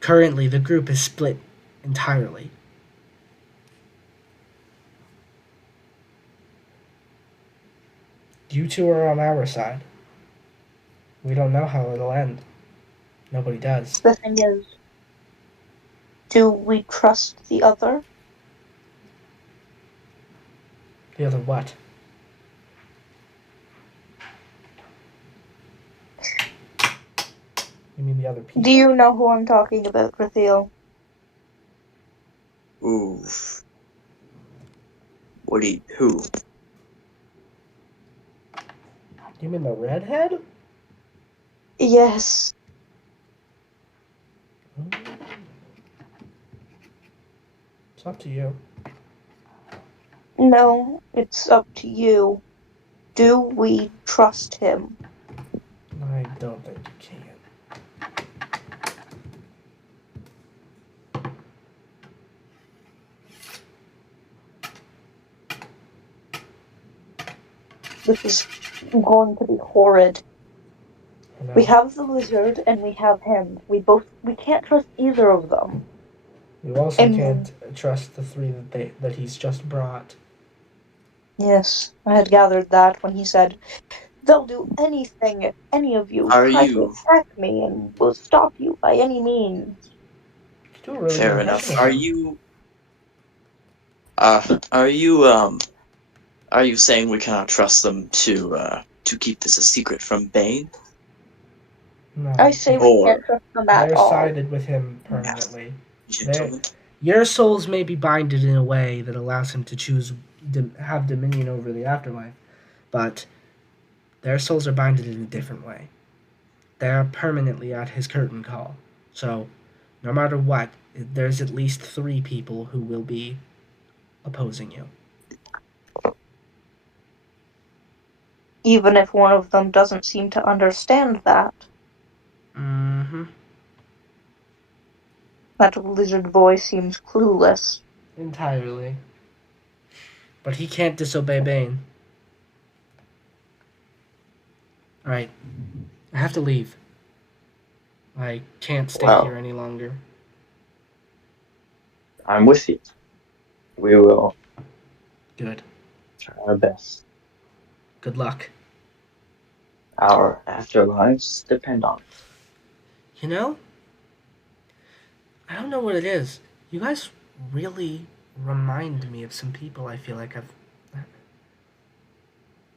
Currently, the group is split entirely. You two are on our side. We don't know how it'll end. Nobody does. The thing is, do we trust the other? The other what? You mean the other people? Do you know who I'm talking about, Rathiel? Ooh. Who? You mean the redhead? Yes. It's up to you. No, it's up to you. Do we trust him? I don't think you can. This is going to be horrid. You know? We have the lizard and we have him. We can't trust either of them. You also And- can't trust the 3 that he's just brought. Yes, I had gathered that when he said, they'll do anything if any of you Are try to you? attack me and will stop you by any means. You do a really Fair good enough. impression of Are him. you? Are you saying we cannot trust them to keep this a secret from Bane? No. I say we Or can't trust them at They're all. sided with him permanently. gentlemen? Your souls may be binded in a way that allows him to choose, have dominion over the afterlife, but their souls are binded in a different way. They are permanently at his curtain call. So, no matter what, there's at least 3 people who will be opposing you. Even if one of them doesn't seem to understand that. Mm-hmm. That lizard boy seems clueless. Entirely. But he can't disobey Bane. Alright. I have to leave. I can't stay Wow. here any longer. I'm with you. We will Good. try our best. Good luck. Our afterlives depend on it. You know, I don't know what it is. You guys really remind me of some people I feel like I've.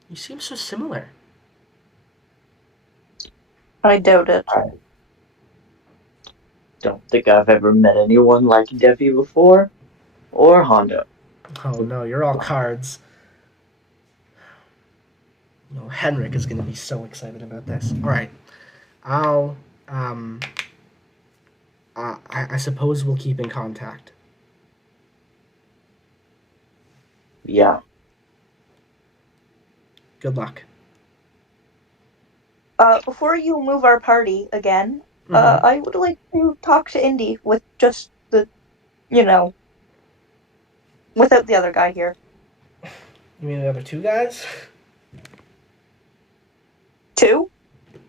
You seem so similar. I doubt it. I don't think I've ever met anyone like Debbie before, or Hondo. Oh no, you're all cards. No, Henrik is gonna be so excited about this. Alright. I'll I suppose we'll keep in contact. Yeah, Good luck. Before you move our party again, Mhm. I would like to talk to Indy with just the, you know, without the other guy here. You mean the other 2 guys? 2?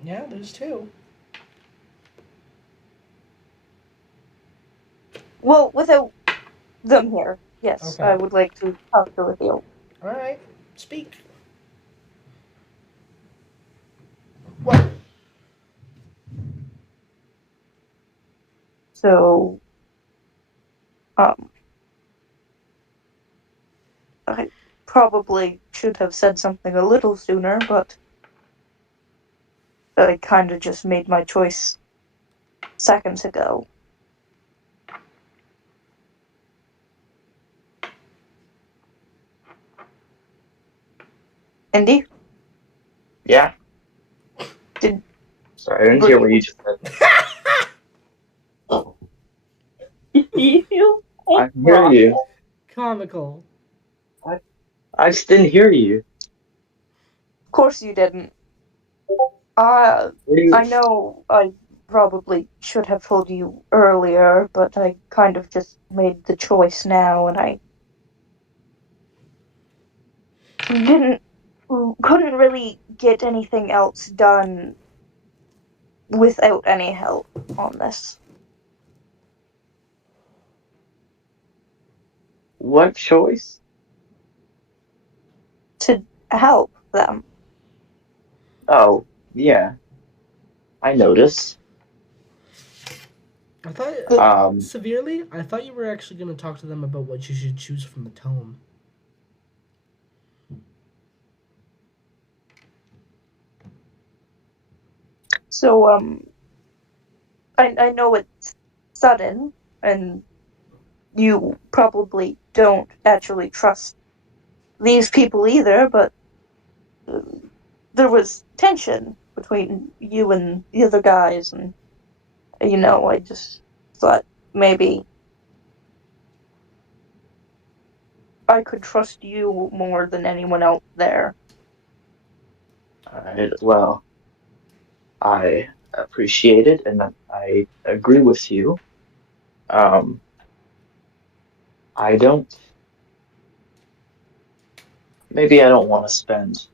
Yeah, there's 2. Well, without them here. Yes, Okay. I would like to talk to Rathiel. Alright. Speak. What? So, I probably should have said something a little sooner, but I kind of just made my choice seconds ago. Indy, Yeah. did Sorry, I didn't hear what you just said. you? I can hear you. Comical. I just didn't hear you. Of course you didn't. What do you? I know I probably should have told you earlier, but I kind of just made the choice now, and I didn't couldn't really get anything else done without any help on this. What choice? To help them. Oh, yeah. I noticed. I thought Um, severely. I thought you were actually going to talk to them about what you should choose from the tome. So I know it's sudden, and you probably don't actually trust these people either, but uh, there was tension between you and the other guys, and I just thought maybe I could trust you more than anyone else there. alright, well, I appreciate it and I agree with you. Um, I don't, maybe I don't want to spend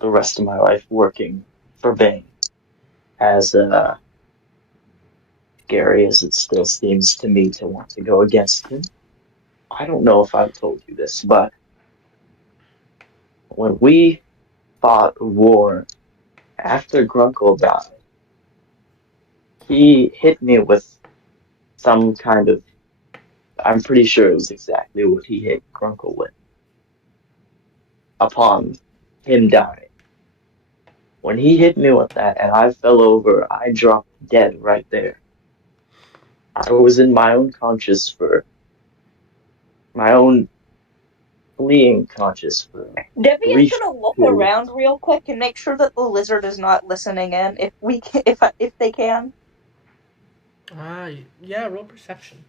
the rest of my life working for Bain, as scary as it still seems to me to want to go against him. I don't know if I've told you this, but when we fought a war after Grunkle died, he hit me with some kind of, I'm pretty sure it was exactly what he hit Grunkle with upon him dying. When he hit me with that and I fell over, I dropped dead right there. I was in my own conscious for my own fleeing conscious for Debbie is brief gonna look period. around real quick and make sure that the lizard is not listening in. If we can, if they can, Ah, yeah, roll perception.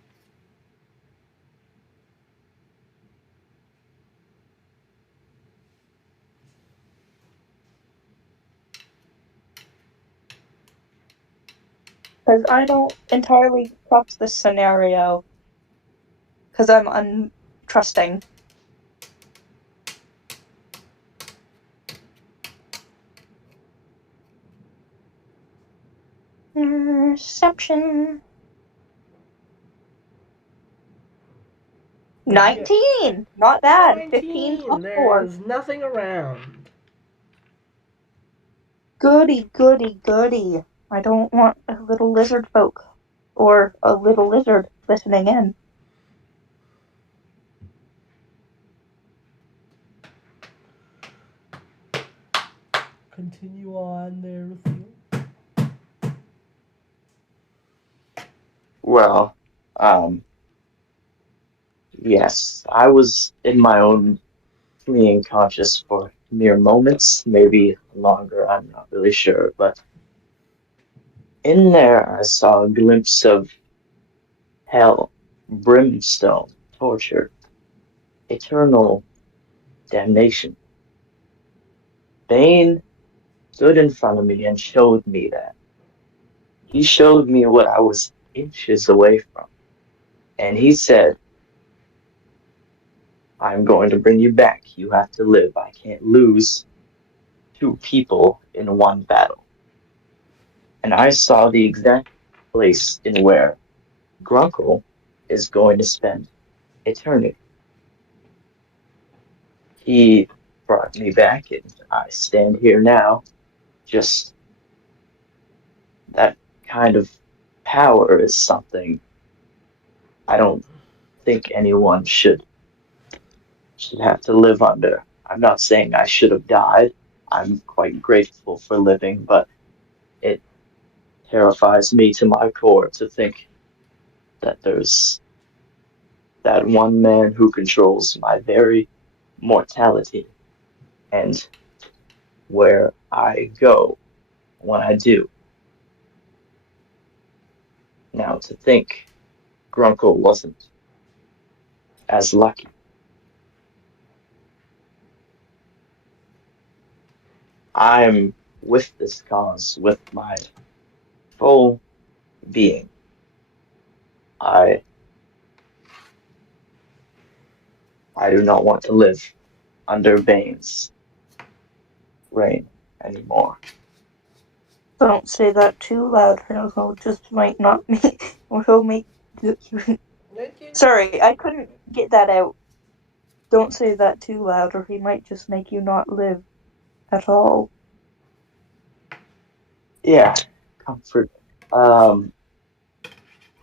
because I don't entirely trust this scenario because I'm untrusting. Perception. What'd you get? 19! Not bad. 15 19. plus 4. There's nothing around. Goody, goody, goody. I don't want a little lizard folk or a little lizard listening in. Continue on there with you. Well, um, yes, I was in my own fleeing conscious for mere moments, maybe longer, I'm not really sure, but in there I saw a glimpse of hell, brimstone, torture, eternal damnation. Bane stood in front of me and showed me that. He showed me what I was inches away from. And he said, I'm going to bring you back. You have to live. I can't lose two people in one battle. And I saw the exact place in where Grunkle is going to spend eternity. He brought me back, and I stand here now, just that kind of power is something I don't think anyone should have to live under. I'm not saying I should have died. I'm quite grateful for living, but it terrifies me to my core to think that there's that one man who controls my very mortality and where I go when I do. Now, to think Grunkle wasn't as lucky. I'm with this cause with my full being. I I do not want to live under Bane's reign anymore. Don't say that too loud, or he'll just might not make, or he'll make. Sorry, I couldn't get that out. Don't say that too loud, or he might just make you not live at all. Yeah, comfort. Um,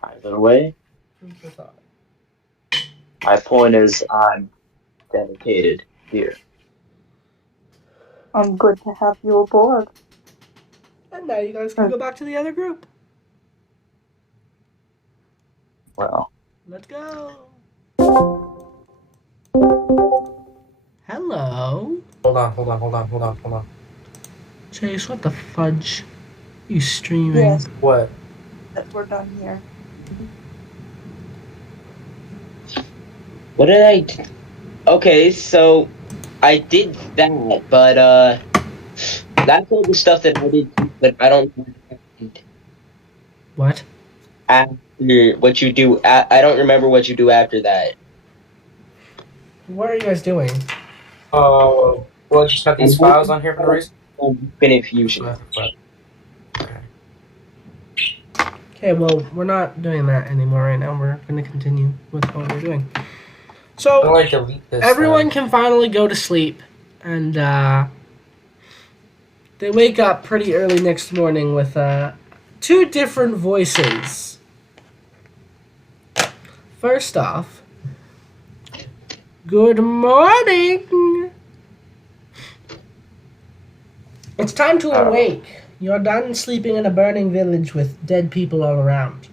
Either way, Food for thought. my point is I'm dedicated here. I'm good to have you aboard. And now you guys can go back to the other group. Well, Let's go. Hello. Hold on. Chase, what the fudge? You streaming? Yes, What? that we're done here. What did I do? Okay, so I did that, but that's all the stuff that I did too, but I don't know what happened What? after what you do. I don't remember what you do after that. What are you guys doing? Oh, well, just have these files on here for no reason. Infinite fusion. Okay, well, we're not doing that anymore right now. We're going to continue with what we're doing. So, How do I delete this? everyone can finally go to sleep, and they wake up pretty early next morning with two different voices. First off, good morning. It's time to awake. You're done sleeping in a burning village with dead people all around.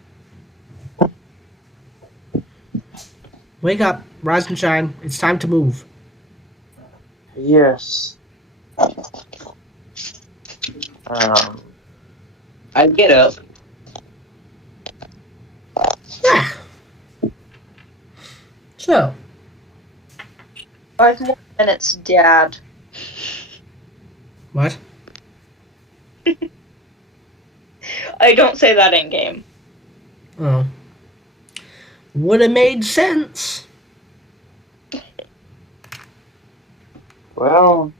Wake up, rise and shine. It's time to move. yes. I get up. Yeah. So, 5 more minutes, Dad. what? I don't say that in game. Oh. Would have made sense. Well,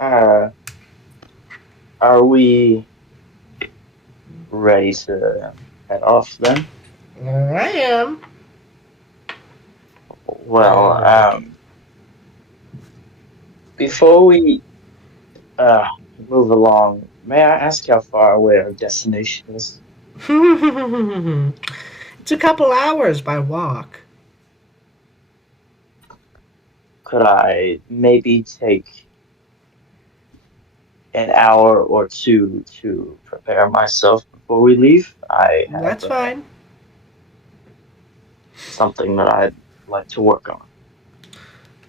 are we ready to head off then? I am. Well, before we move along, may I ask how far away our destination is? It's a couple hours by walk. Could I maybe take an hour or two to prepare myself before we leave? I have That's fine. something that I'd like to work on.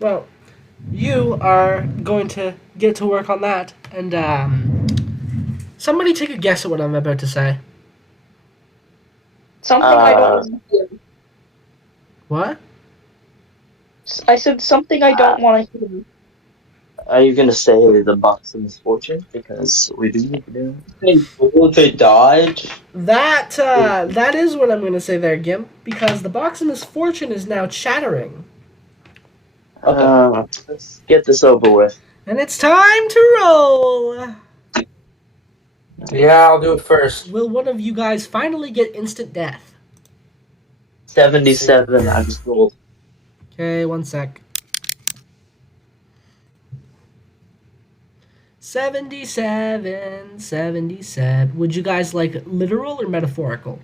Well, you are going to get to work on that, and somebody take a guess at what I'm about to say. Something I don't want to hear. What? I said something I don't want to hear. Are you gonna say the box of misfortune? Because we do need to do it. Able to dodge. That is what I'm going to say there, Gimp, because the box of misfortune is now chattering. Let's get this over with. And it's time to roll! Yeah, I'll do it first. Will one of you guys finally get instant death? 77, I just rolled. Okay, one sec. 77. Would you guys like literal or metaphorical?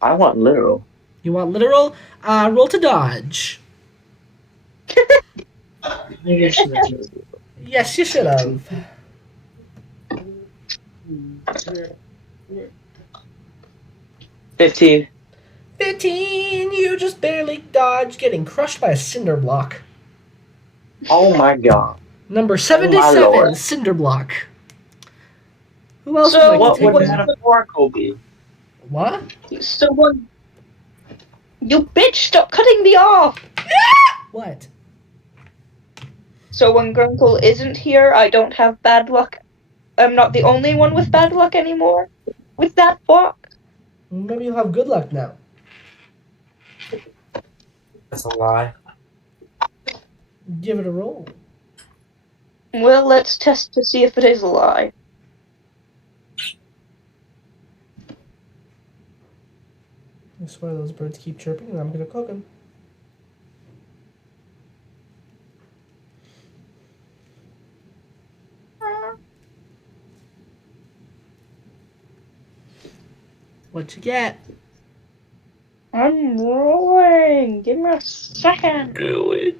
I want literal. You want literal? Roll to dodge. Maybe I should have chosen. Yes, you should have. 15. 15. You just barely dodge, getting crushed by a cinder block. Oh my god. Number Oh my 77, lord. cinder block. Who else would So like to What take would that? metaphorical be? What? Someone, you bitch, stop cutting me off. What? So when Grunkle isn't here, I don't have bad luck. I'm not the only one with bad luck anymore. With that block. Maybe you'll have good luck now. That's a lie. Give it a roll. Well, let's test to see if it is a lie. I swear those birds keep chirping and I'm gonna cook them. What you get? I'm rolling. Give me a second. Do it.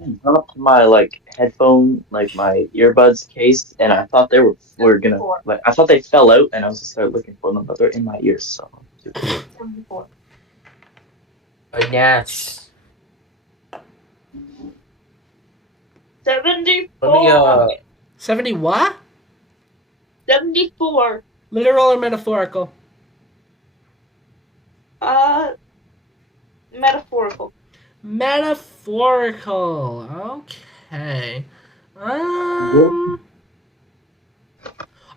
I dropped my like headphone, like my earbuds case, and I thought they were gonna like I thought they fell out, and I was just started looking for them, but they're in my ears. So 74. Yes. 74. Let me 70 what? 74. Literal or metaphorical? Metaphorical. Metaphorical. Okay.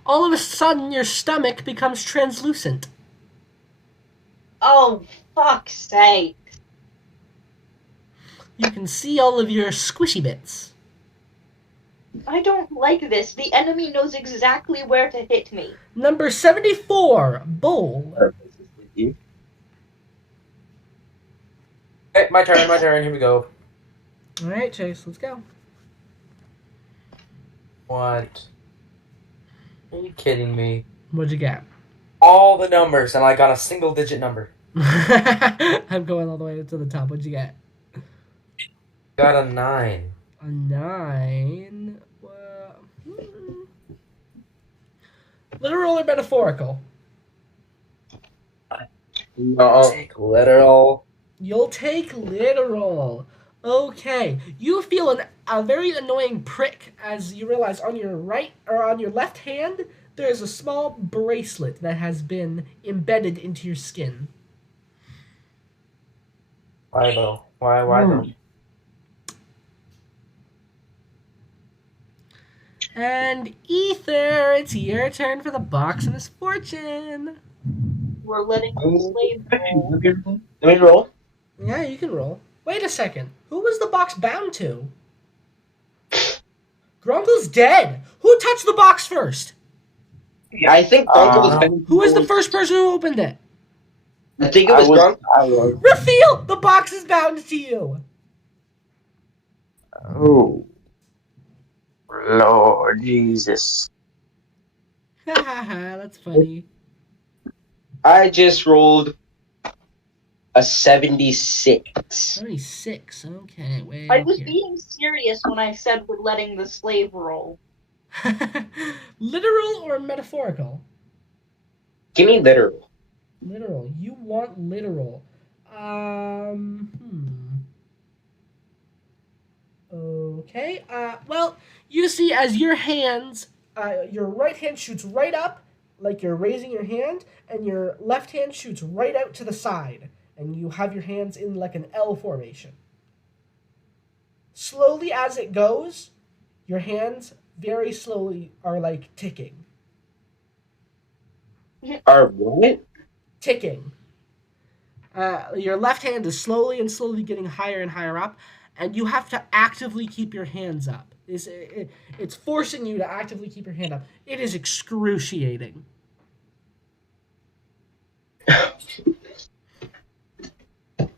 All of a sudden, your stomach becomes translucent. Oh, fuck's sake. You can see all of your squishy bits. I don't like this. The enemy knows exactly where to hit me. Number 74, bull. Okay, my turn. Here we go. All right, Chase, let's go. What? Are you kidding me? What'd you get? All the numbers, and I got a single-digit number. I'm going all the way to the top. What'd you get? Got a 9. A 9. Literal or metaphorical? No. Take literal. You'll take literal. Okay. You feel a very annoying prick as you realize on your right or on your left hand there is a small bracelet that has been embedded into your skin. Why though? Why though? And Ether, it's your turn for the box of misfortune. We're letting the slave roll. Let me roll. Yeah, you can roll. Wait a second. Who was the box bound to? Grunkle's dead. Who touched the box first? I think Grunkle was bound. Who was the first person who opened it? I think it was Grunkle. I was. Raphael, the box is bound to you. Oh, Lord Jesus. That's funny. I just rolled a 76. 76. Okay, wait. I was here. being serious when I said we're letting the slave roll. Literal or metaphorical? Give me literal. Literal. You want literal. Okay. Well, you see, as your hands, your right hand shoots right up, like you're raising your hand, and your left hand shoots right out to the side, and you have your hands in like an L formation. Slowly as it goes, your hands very slowly are like ticking. Or what? Ticking. Your left hand is slowly and slowly getting higher and higher up, and you have to actively keep your hands up. It's forcing you to actively keep your hand up. It is excruciating.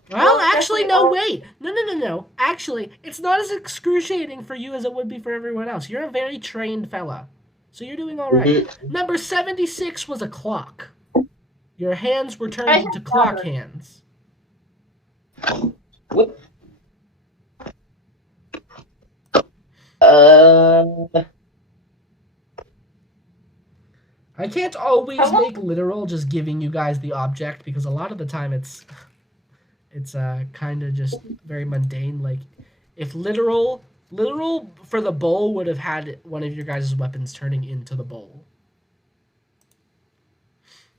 Well, actually, no, wait. No. Actually, it's not as excruciating for you as it would be for everyone else. You're a very trained fella. So you're doing all right. Number 76 was a clock. Your hands were I turned have into clock gathered. hands. What? Uh, I can't always How long? make literal just giving you guys the object because a lot of the time it's kind of just very mundane. Like if literal for the bowl would have had one of your guys' weapons turning into the bowl.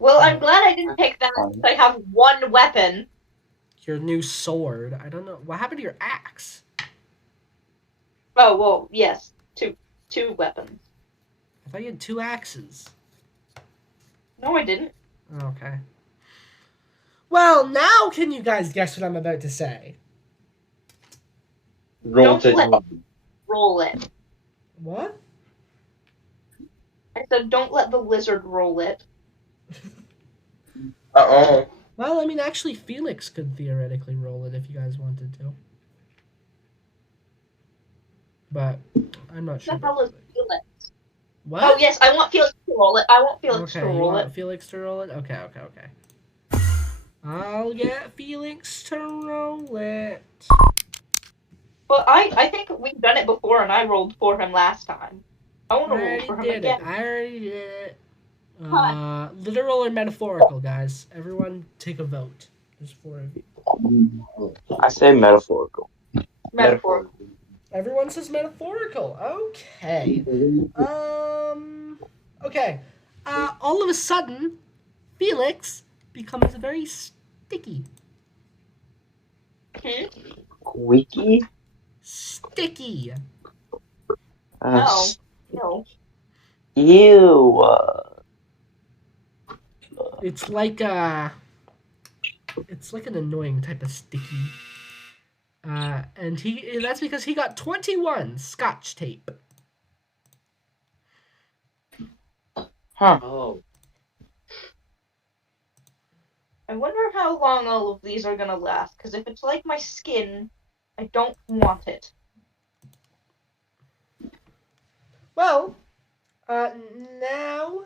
Well, I'm But glad I didn't pick that since I have one weapon. your new sword, I don't know what happened to your axe. Oh well, yes, two weapons. I thought you had 2 axes. No, I didn't. Okay. Well, now can you guys guess what I'm about to say? roll Don't to let dodge. roll it. What? I said don't let the lizard roll it. Uh-uh. Well, I mean, actually, Felix could theoretically roll it if you guys wanted to. But I'm not sure What the about hell is Felix. Felix? What? Oh yes, I want Felix to roll it. I want Felix to Okay, you roll it. want Felix to roll it? Okay. I'll get Felix to roll it. But I think we've done it before, and I rolled for him last time. I want I to roll already for him did it. again. Literal or metaphorical, guys? Everyone take a vote. There's 4 of you. I say metaphorical. Metaphor. Everyone says metaphorical. Okay. Okay. All of a sudden, Felix becomes very sticky. Hmm? Squeaky? Sticky. No. No. Ew. It's like it's like an annoying type of sticky. And that's because he got 21 scotch tape. Huh. Oh. I wonder how long all of these are gonna last. Because if it's like my skin, I don't want it. Well, now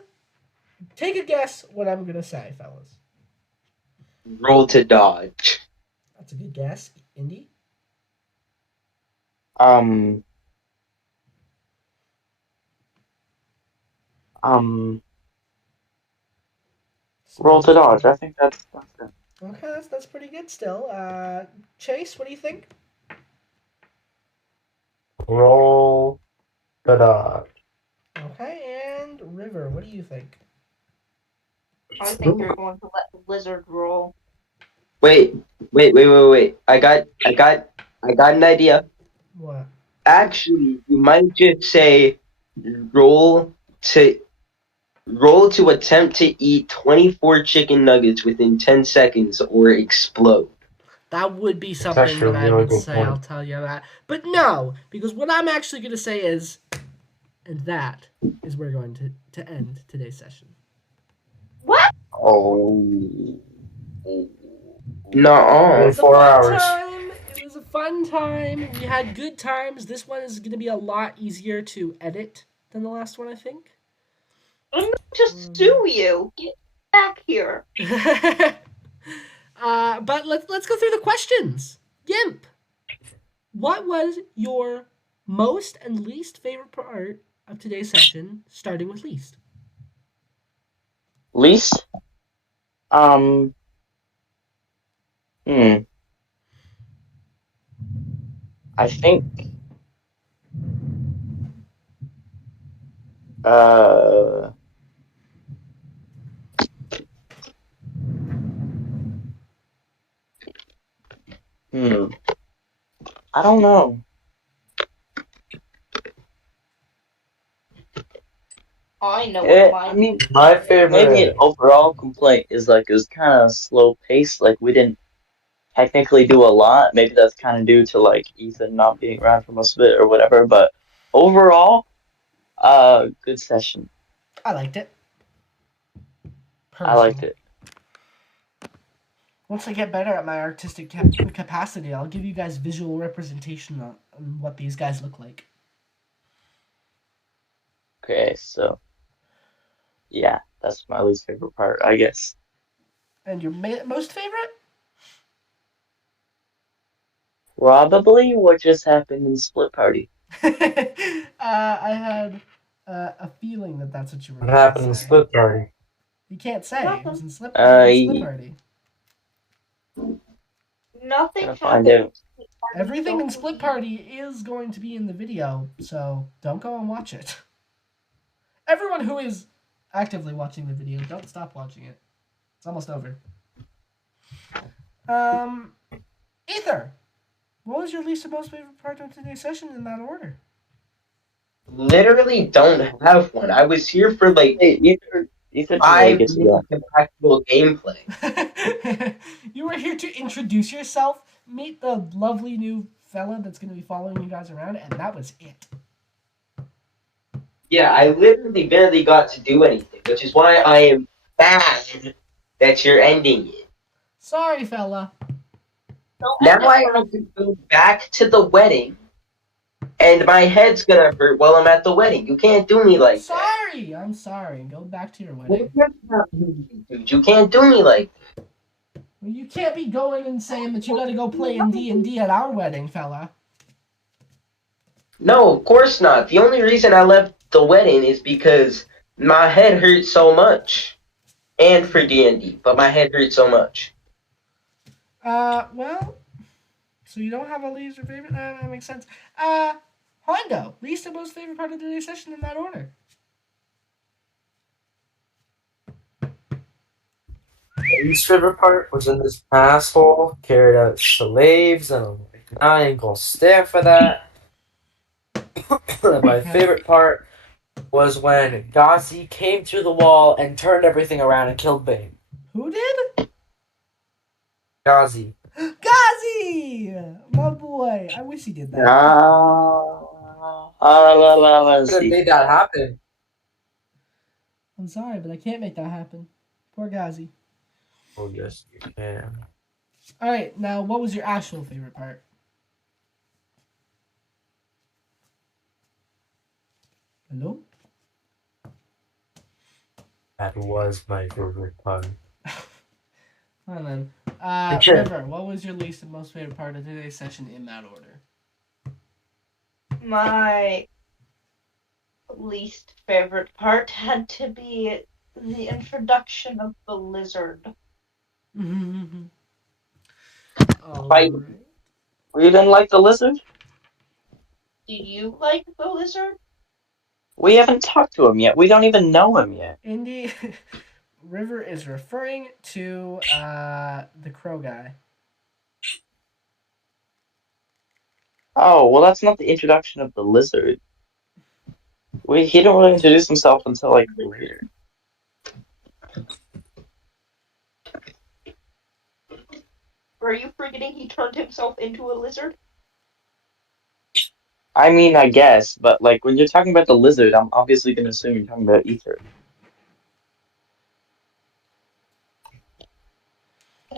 take a guess what I'm gonna say, fellas. Roll to dodge. That's a good guess, Indy. Um. Um. Roll to dodge. I think that's it. Okay, that's pretty good still. Chase, what do you think? Roll the dodge. Okay, and River, what do you think? I think you're going to let the lizard roll. Wait. I got an idea. What? Actually, you might just say roll to roll to attempt to eat 24 chicken nuggets within 10 seconds or explode. That would be something actually that a I really would good say, point. I'll tell you that. But no, because what I'm actually going to say is, and that is where we're going to end today's session. What? Oh. Nuh-uh. It was a 4 fun hours. time. It was a fun time. We had good times. This one is going to be a lot easier to edit than the last one, I think. I'm going to sue you. Get back here. But let's go through the questions. Gimp, what was your most and least favorite part of today's session, starting with least? Least? Um. Hmm. I think. Uh. Hmm. I don't know. I know what I mine. mean, My maybe an favorite. overall complaint is like it was kind of slow paced. Like we didn't technically do a lot. Maybe that's kind of due to like Ethan not being around for most of it or whatever. But overall, good session. I liked it. I liked Personally. it. Once I get better at my artistic capacity, I'll give you guys visual representation on what these guys look like. Okay, so yeah, that's my least favorite part, I guess. And your most favorite? Probably what just happened in Split Party. I had a feeling that that's what you were What going to happened in say. Split Party? You can't say. It was Nothing. in Slip. It was in Slip I Party. Nothing Gonna find happened. out. Everything in Don't Split believe. Party is going to be in the video, so don't go and watch it. Everyone who is actively watching the video, don't stop watching it. It's almost over. Ether, what was your least and most favorite part of today's session in that order? Literally don't have one. I was here for like Hey, Ether today 5 gets you minutes of actual gameplay. You were here to introduce yourself, meet the lovely new fella that's going to be following you guys around, and that was it. Yeah, I literally barely got to do anything, which is why I am mad that you're ending it. Sorry, fella. Don't Now end it I for have to go back to the wedding, and my head's gonna hurt while I'm at the wedding. You can't do me like that. Sorry. I'm sorry. Go back to your What wedding. dude, you can't do me like that. Well, you can't be going and saying that you got to go play in D&D at our wedding, fella. No, of course not. The only reason I left the wedding is because my head hurt so much. And for D&D, but my head hurt so much. Well, so you don't have a least or favorite? That makes sense. Hondo, least and most favorite part of today's session in that order. The least favorite part was when this asshole carried out slaves, and I'm like, I ain't gonna stand for that. My favorite part was when Gazi came through the wall and turned everything around and killed Bain. Who did? Gazi. Ghazi! My boy. I wish he did that. Let's Could have see. made that happen. I'm sorry, but I can't make that happen. Poor Ghazi. Oh, yes, you can. Alright, now what was your actual favorite part? Hello? That was my favorite part. Fine then. Okay. River, what was your least and most favorite part of today's session in that order? my least favorite part had to be the introduction of the lizard. Fight. Alright. You didn't like the lizard? Do you like the lizard? We haven't talked to him yet. We don't even know him yet. Indy, River is referring to the crow guy. Oh, well, that's not the introduction of the lizard. He didn't really introduce himself until like later. Are you forgetting he turned himself into a lizard? I mean, I guess, but like when you're talking about the lizard, I'm obviously gonna assume you're talking about Ether.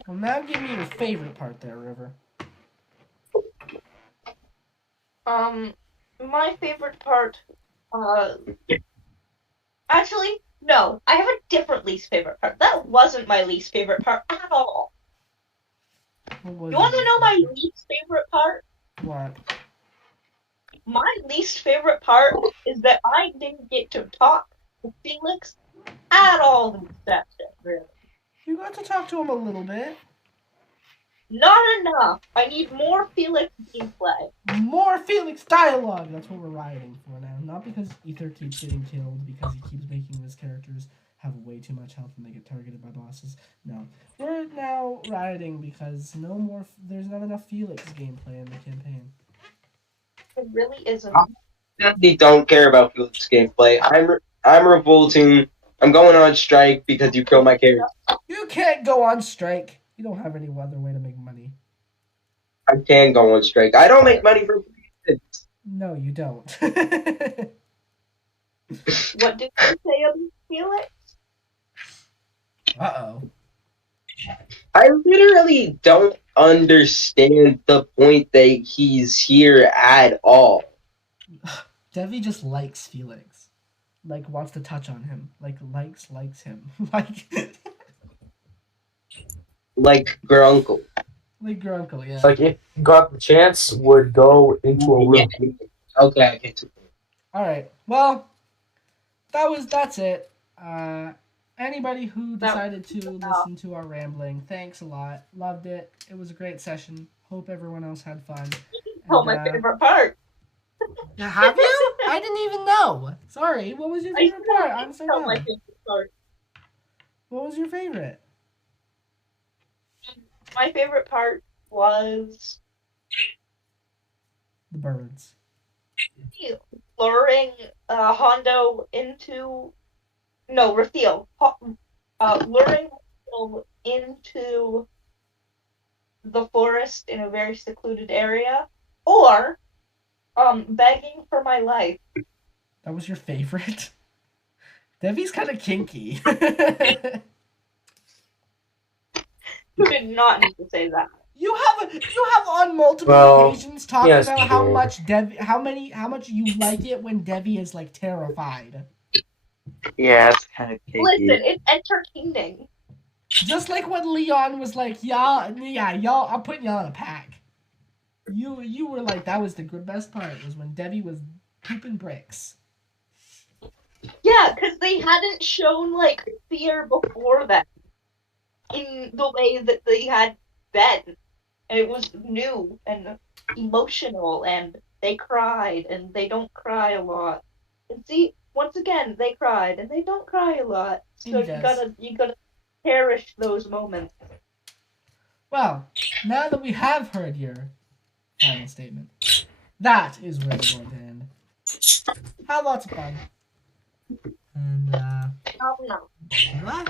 Well, now give me your favorite part there, River. My favorite part, actually, no, I have a different least favorite part. That wasn't my least favorite part at all. What was You want to your know my favorite least favorite part? part? My least favorite part is that I didn't get to talk to Felix at all this session, really. You got to talk to him a little bit. Not enough. I need more Felix gameplay. More Felix dialogue. That's what we're rioting for now. Not because Ether keeps getting killed, because he keeps making his characters have way too much health and they get targeted by bosses. No, we're now rioting because no more. There's not enough Felix gameplay in the campaign. It really isn't. I definitely don't care about Felix gameplay. I'm revolting. I'm going on strike because you killed my character. You can't go on strike. You don't have any other way to make money. I can go on strike. I don't make money from it. No, you don't. What did you say about Felix? Uh-oh. I literally don't understand the point that he's here at all. Devi just likes Felix. Like, wants to touch on him. Like, likes him. Like... like Gruncle. Like your uncle, yeah. Like if you got the chance, would go into a Yeah. room. Okay. All right. Well, that's it. Anybody who decided to listen to our rambling, thanks a lot. Loved it. It was a great session. Hope everyone else had fun. Oh, And, my favorite part. have you? I didn't even know. Sorry. What was your I favorite part? I'm so tell my dumb. favorite part. What was your favorite? My favorite part was The birds. luring Hondo into Raphael. Luring Raphael into the forest in a very secluded area, or begging for my life. That was your favorite? Debbie's kind of kinky. You did not need to say that. You have on multiple Well, occasions talked yes, about how true. much how much you like it when Debbie is like terrified. Yeah, it's kind of Listen, kinky. it's entertaining. Just like when Leon was like, y'all, I'm putting y'all in a pack. You were like, that was the best part was when Debbie was pooping bricks. Yeah, because they hadn't shown like fear before that in the way that they had then. And it was new and emotional, and they cried, and they don't cry a lot. And see, once again, they cried, and they don't cry a lot. So He does. you gotta cherish those moments. Well, now that we have heard your final statement, that is where we're going to end. Have lots of fun. And No. bye.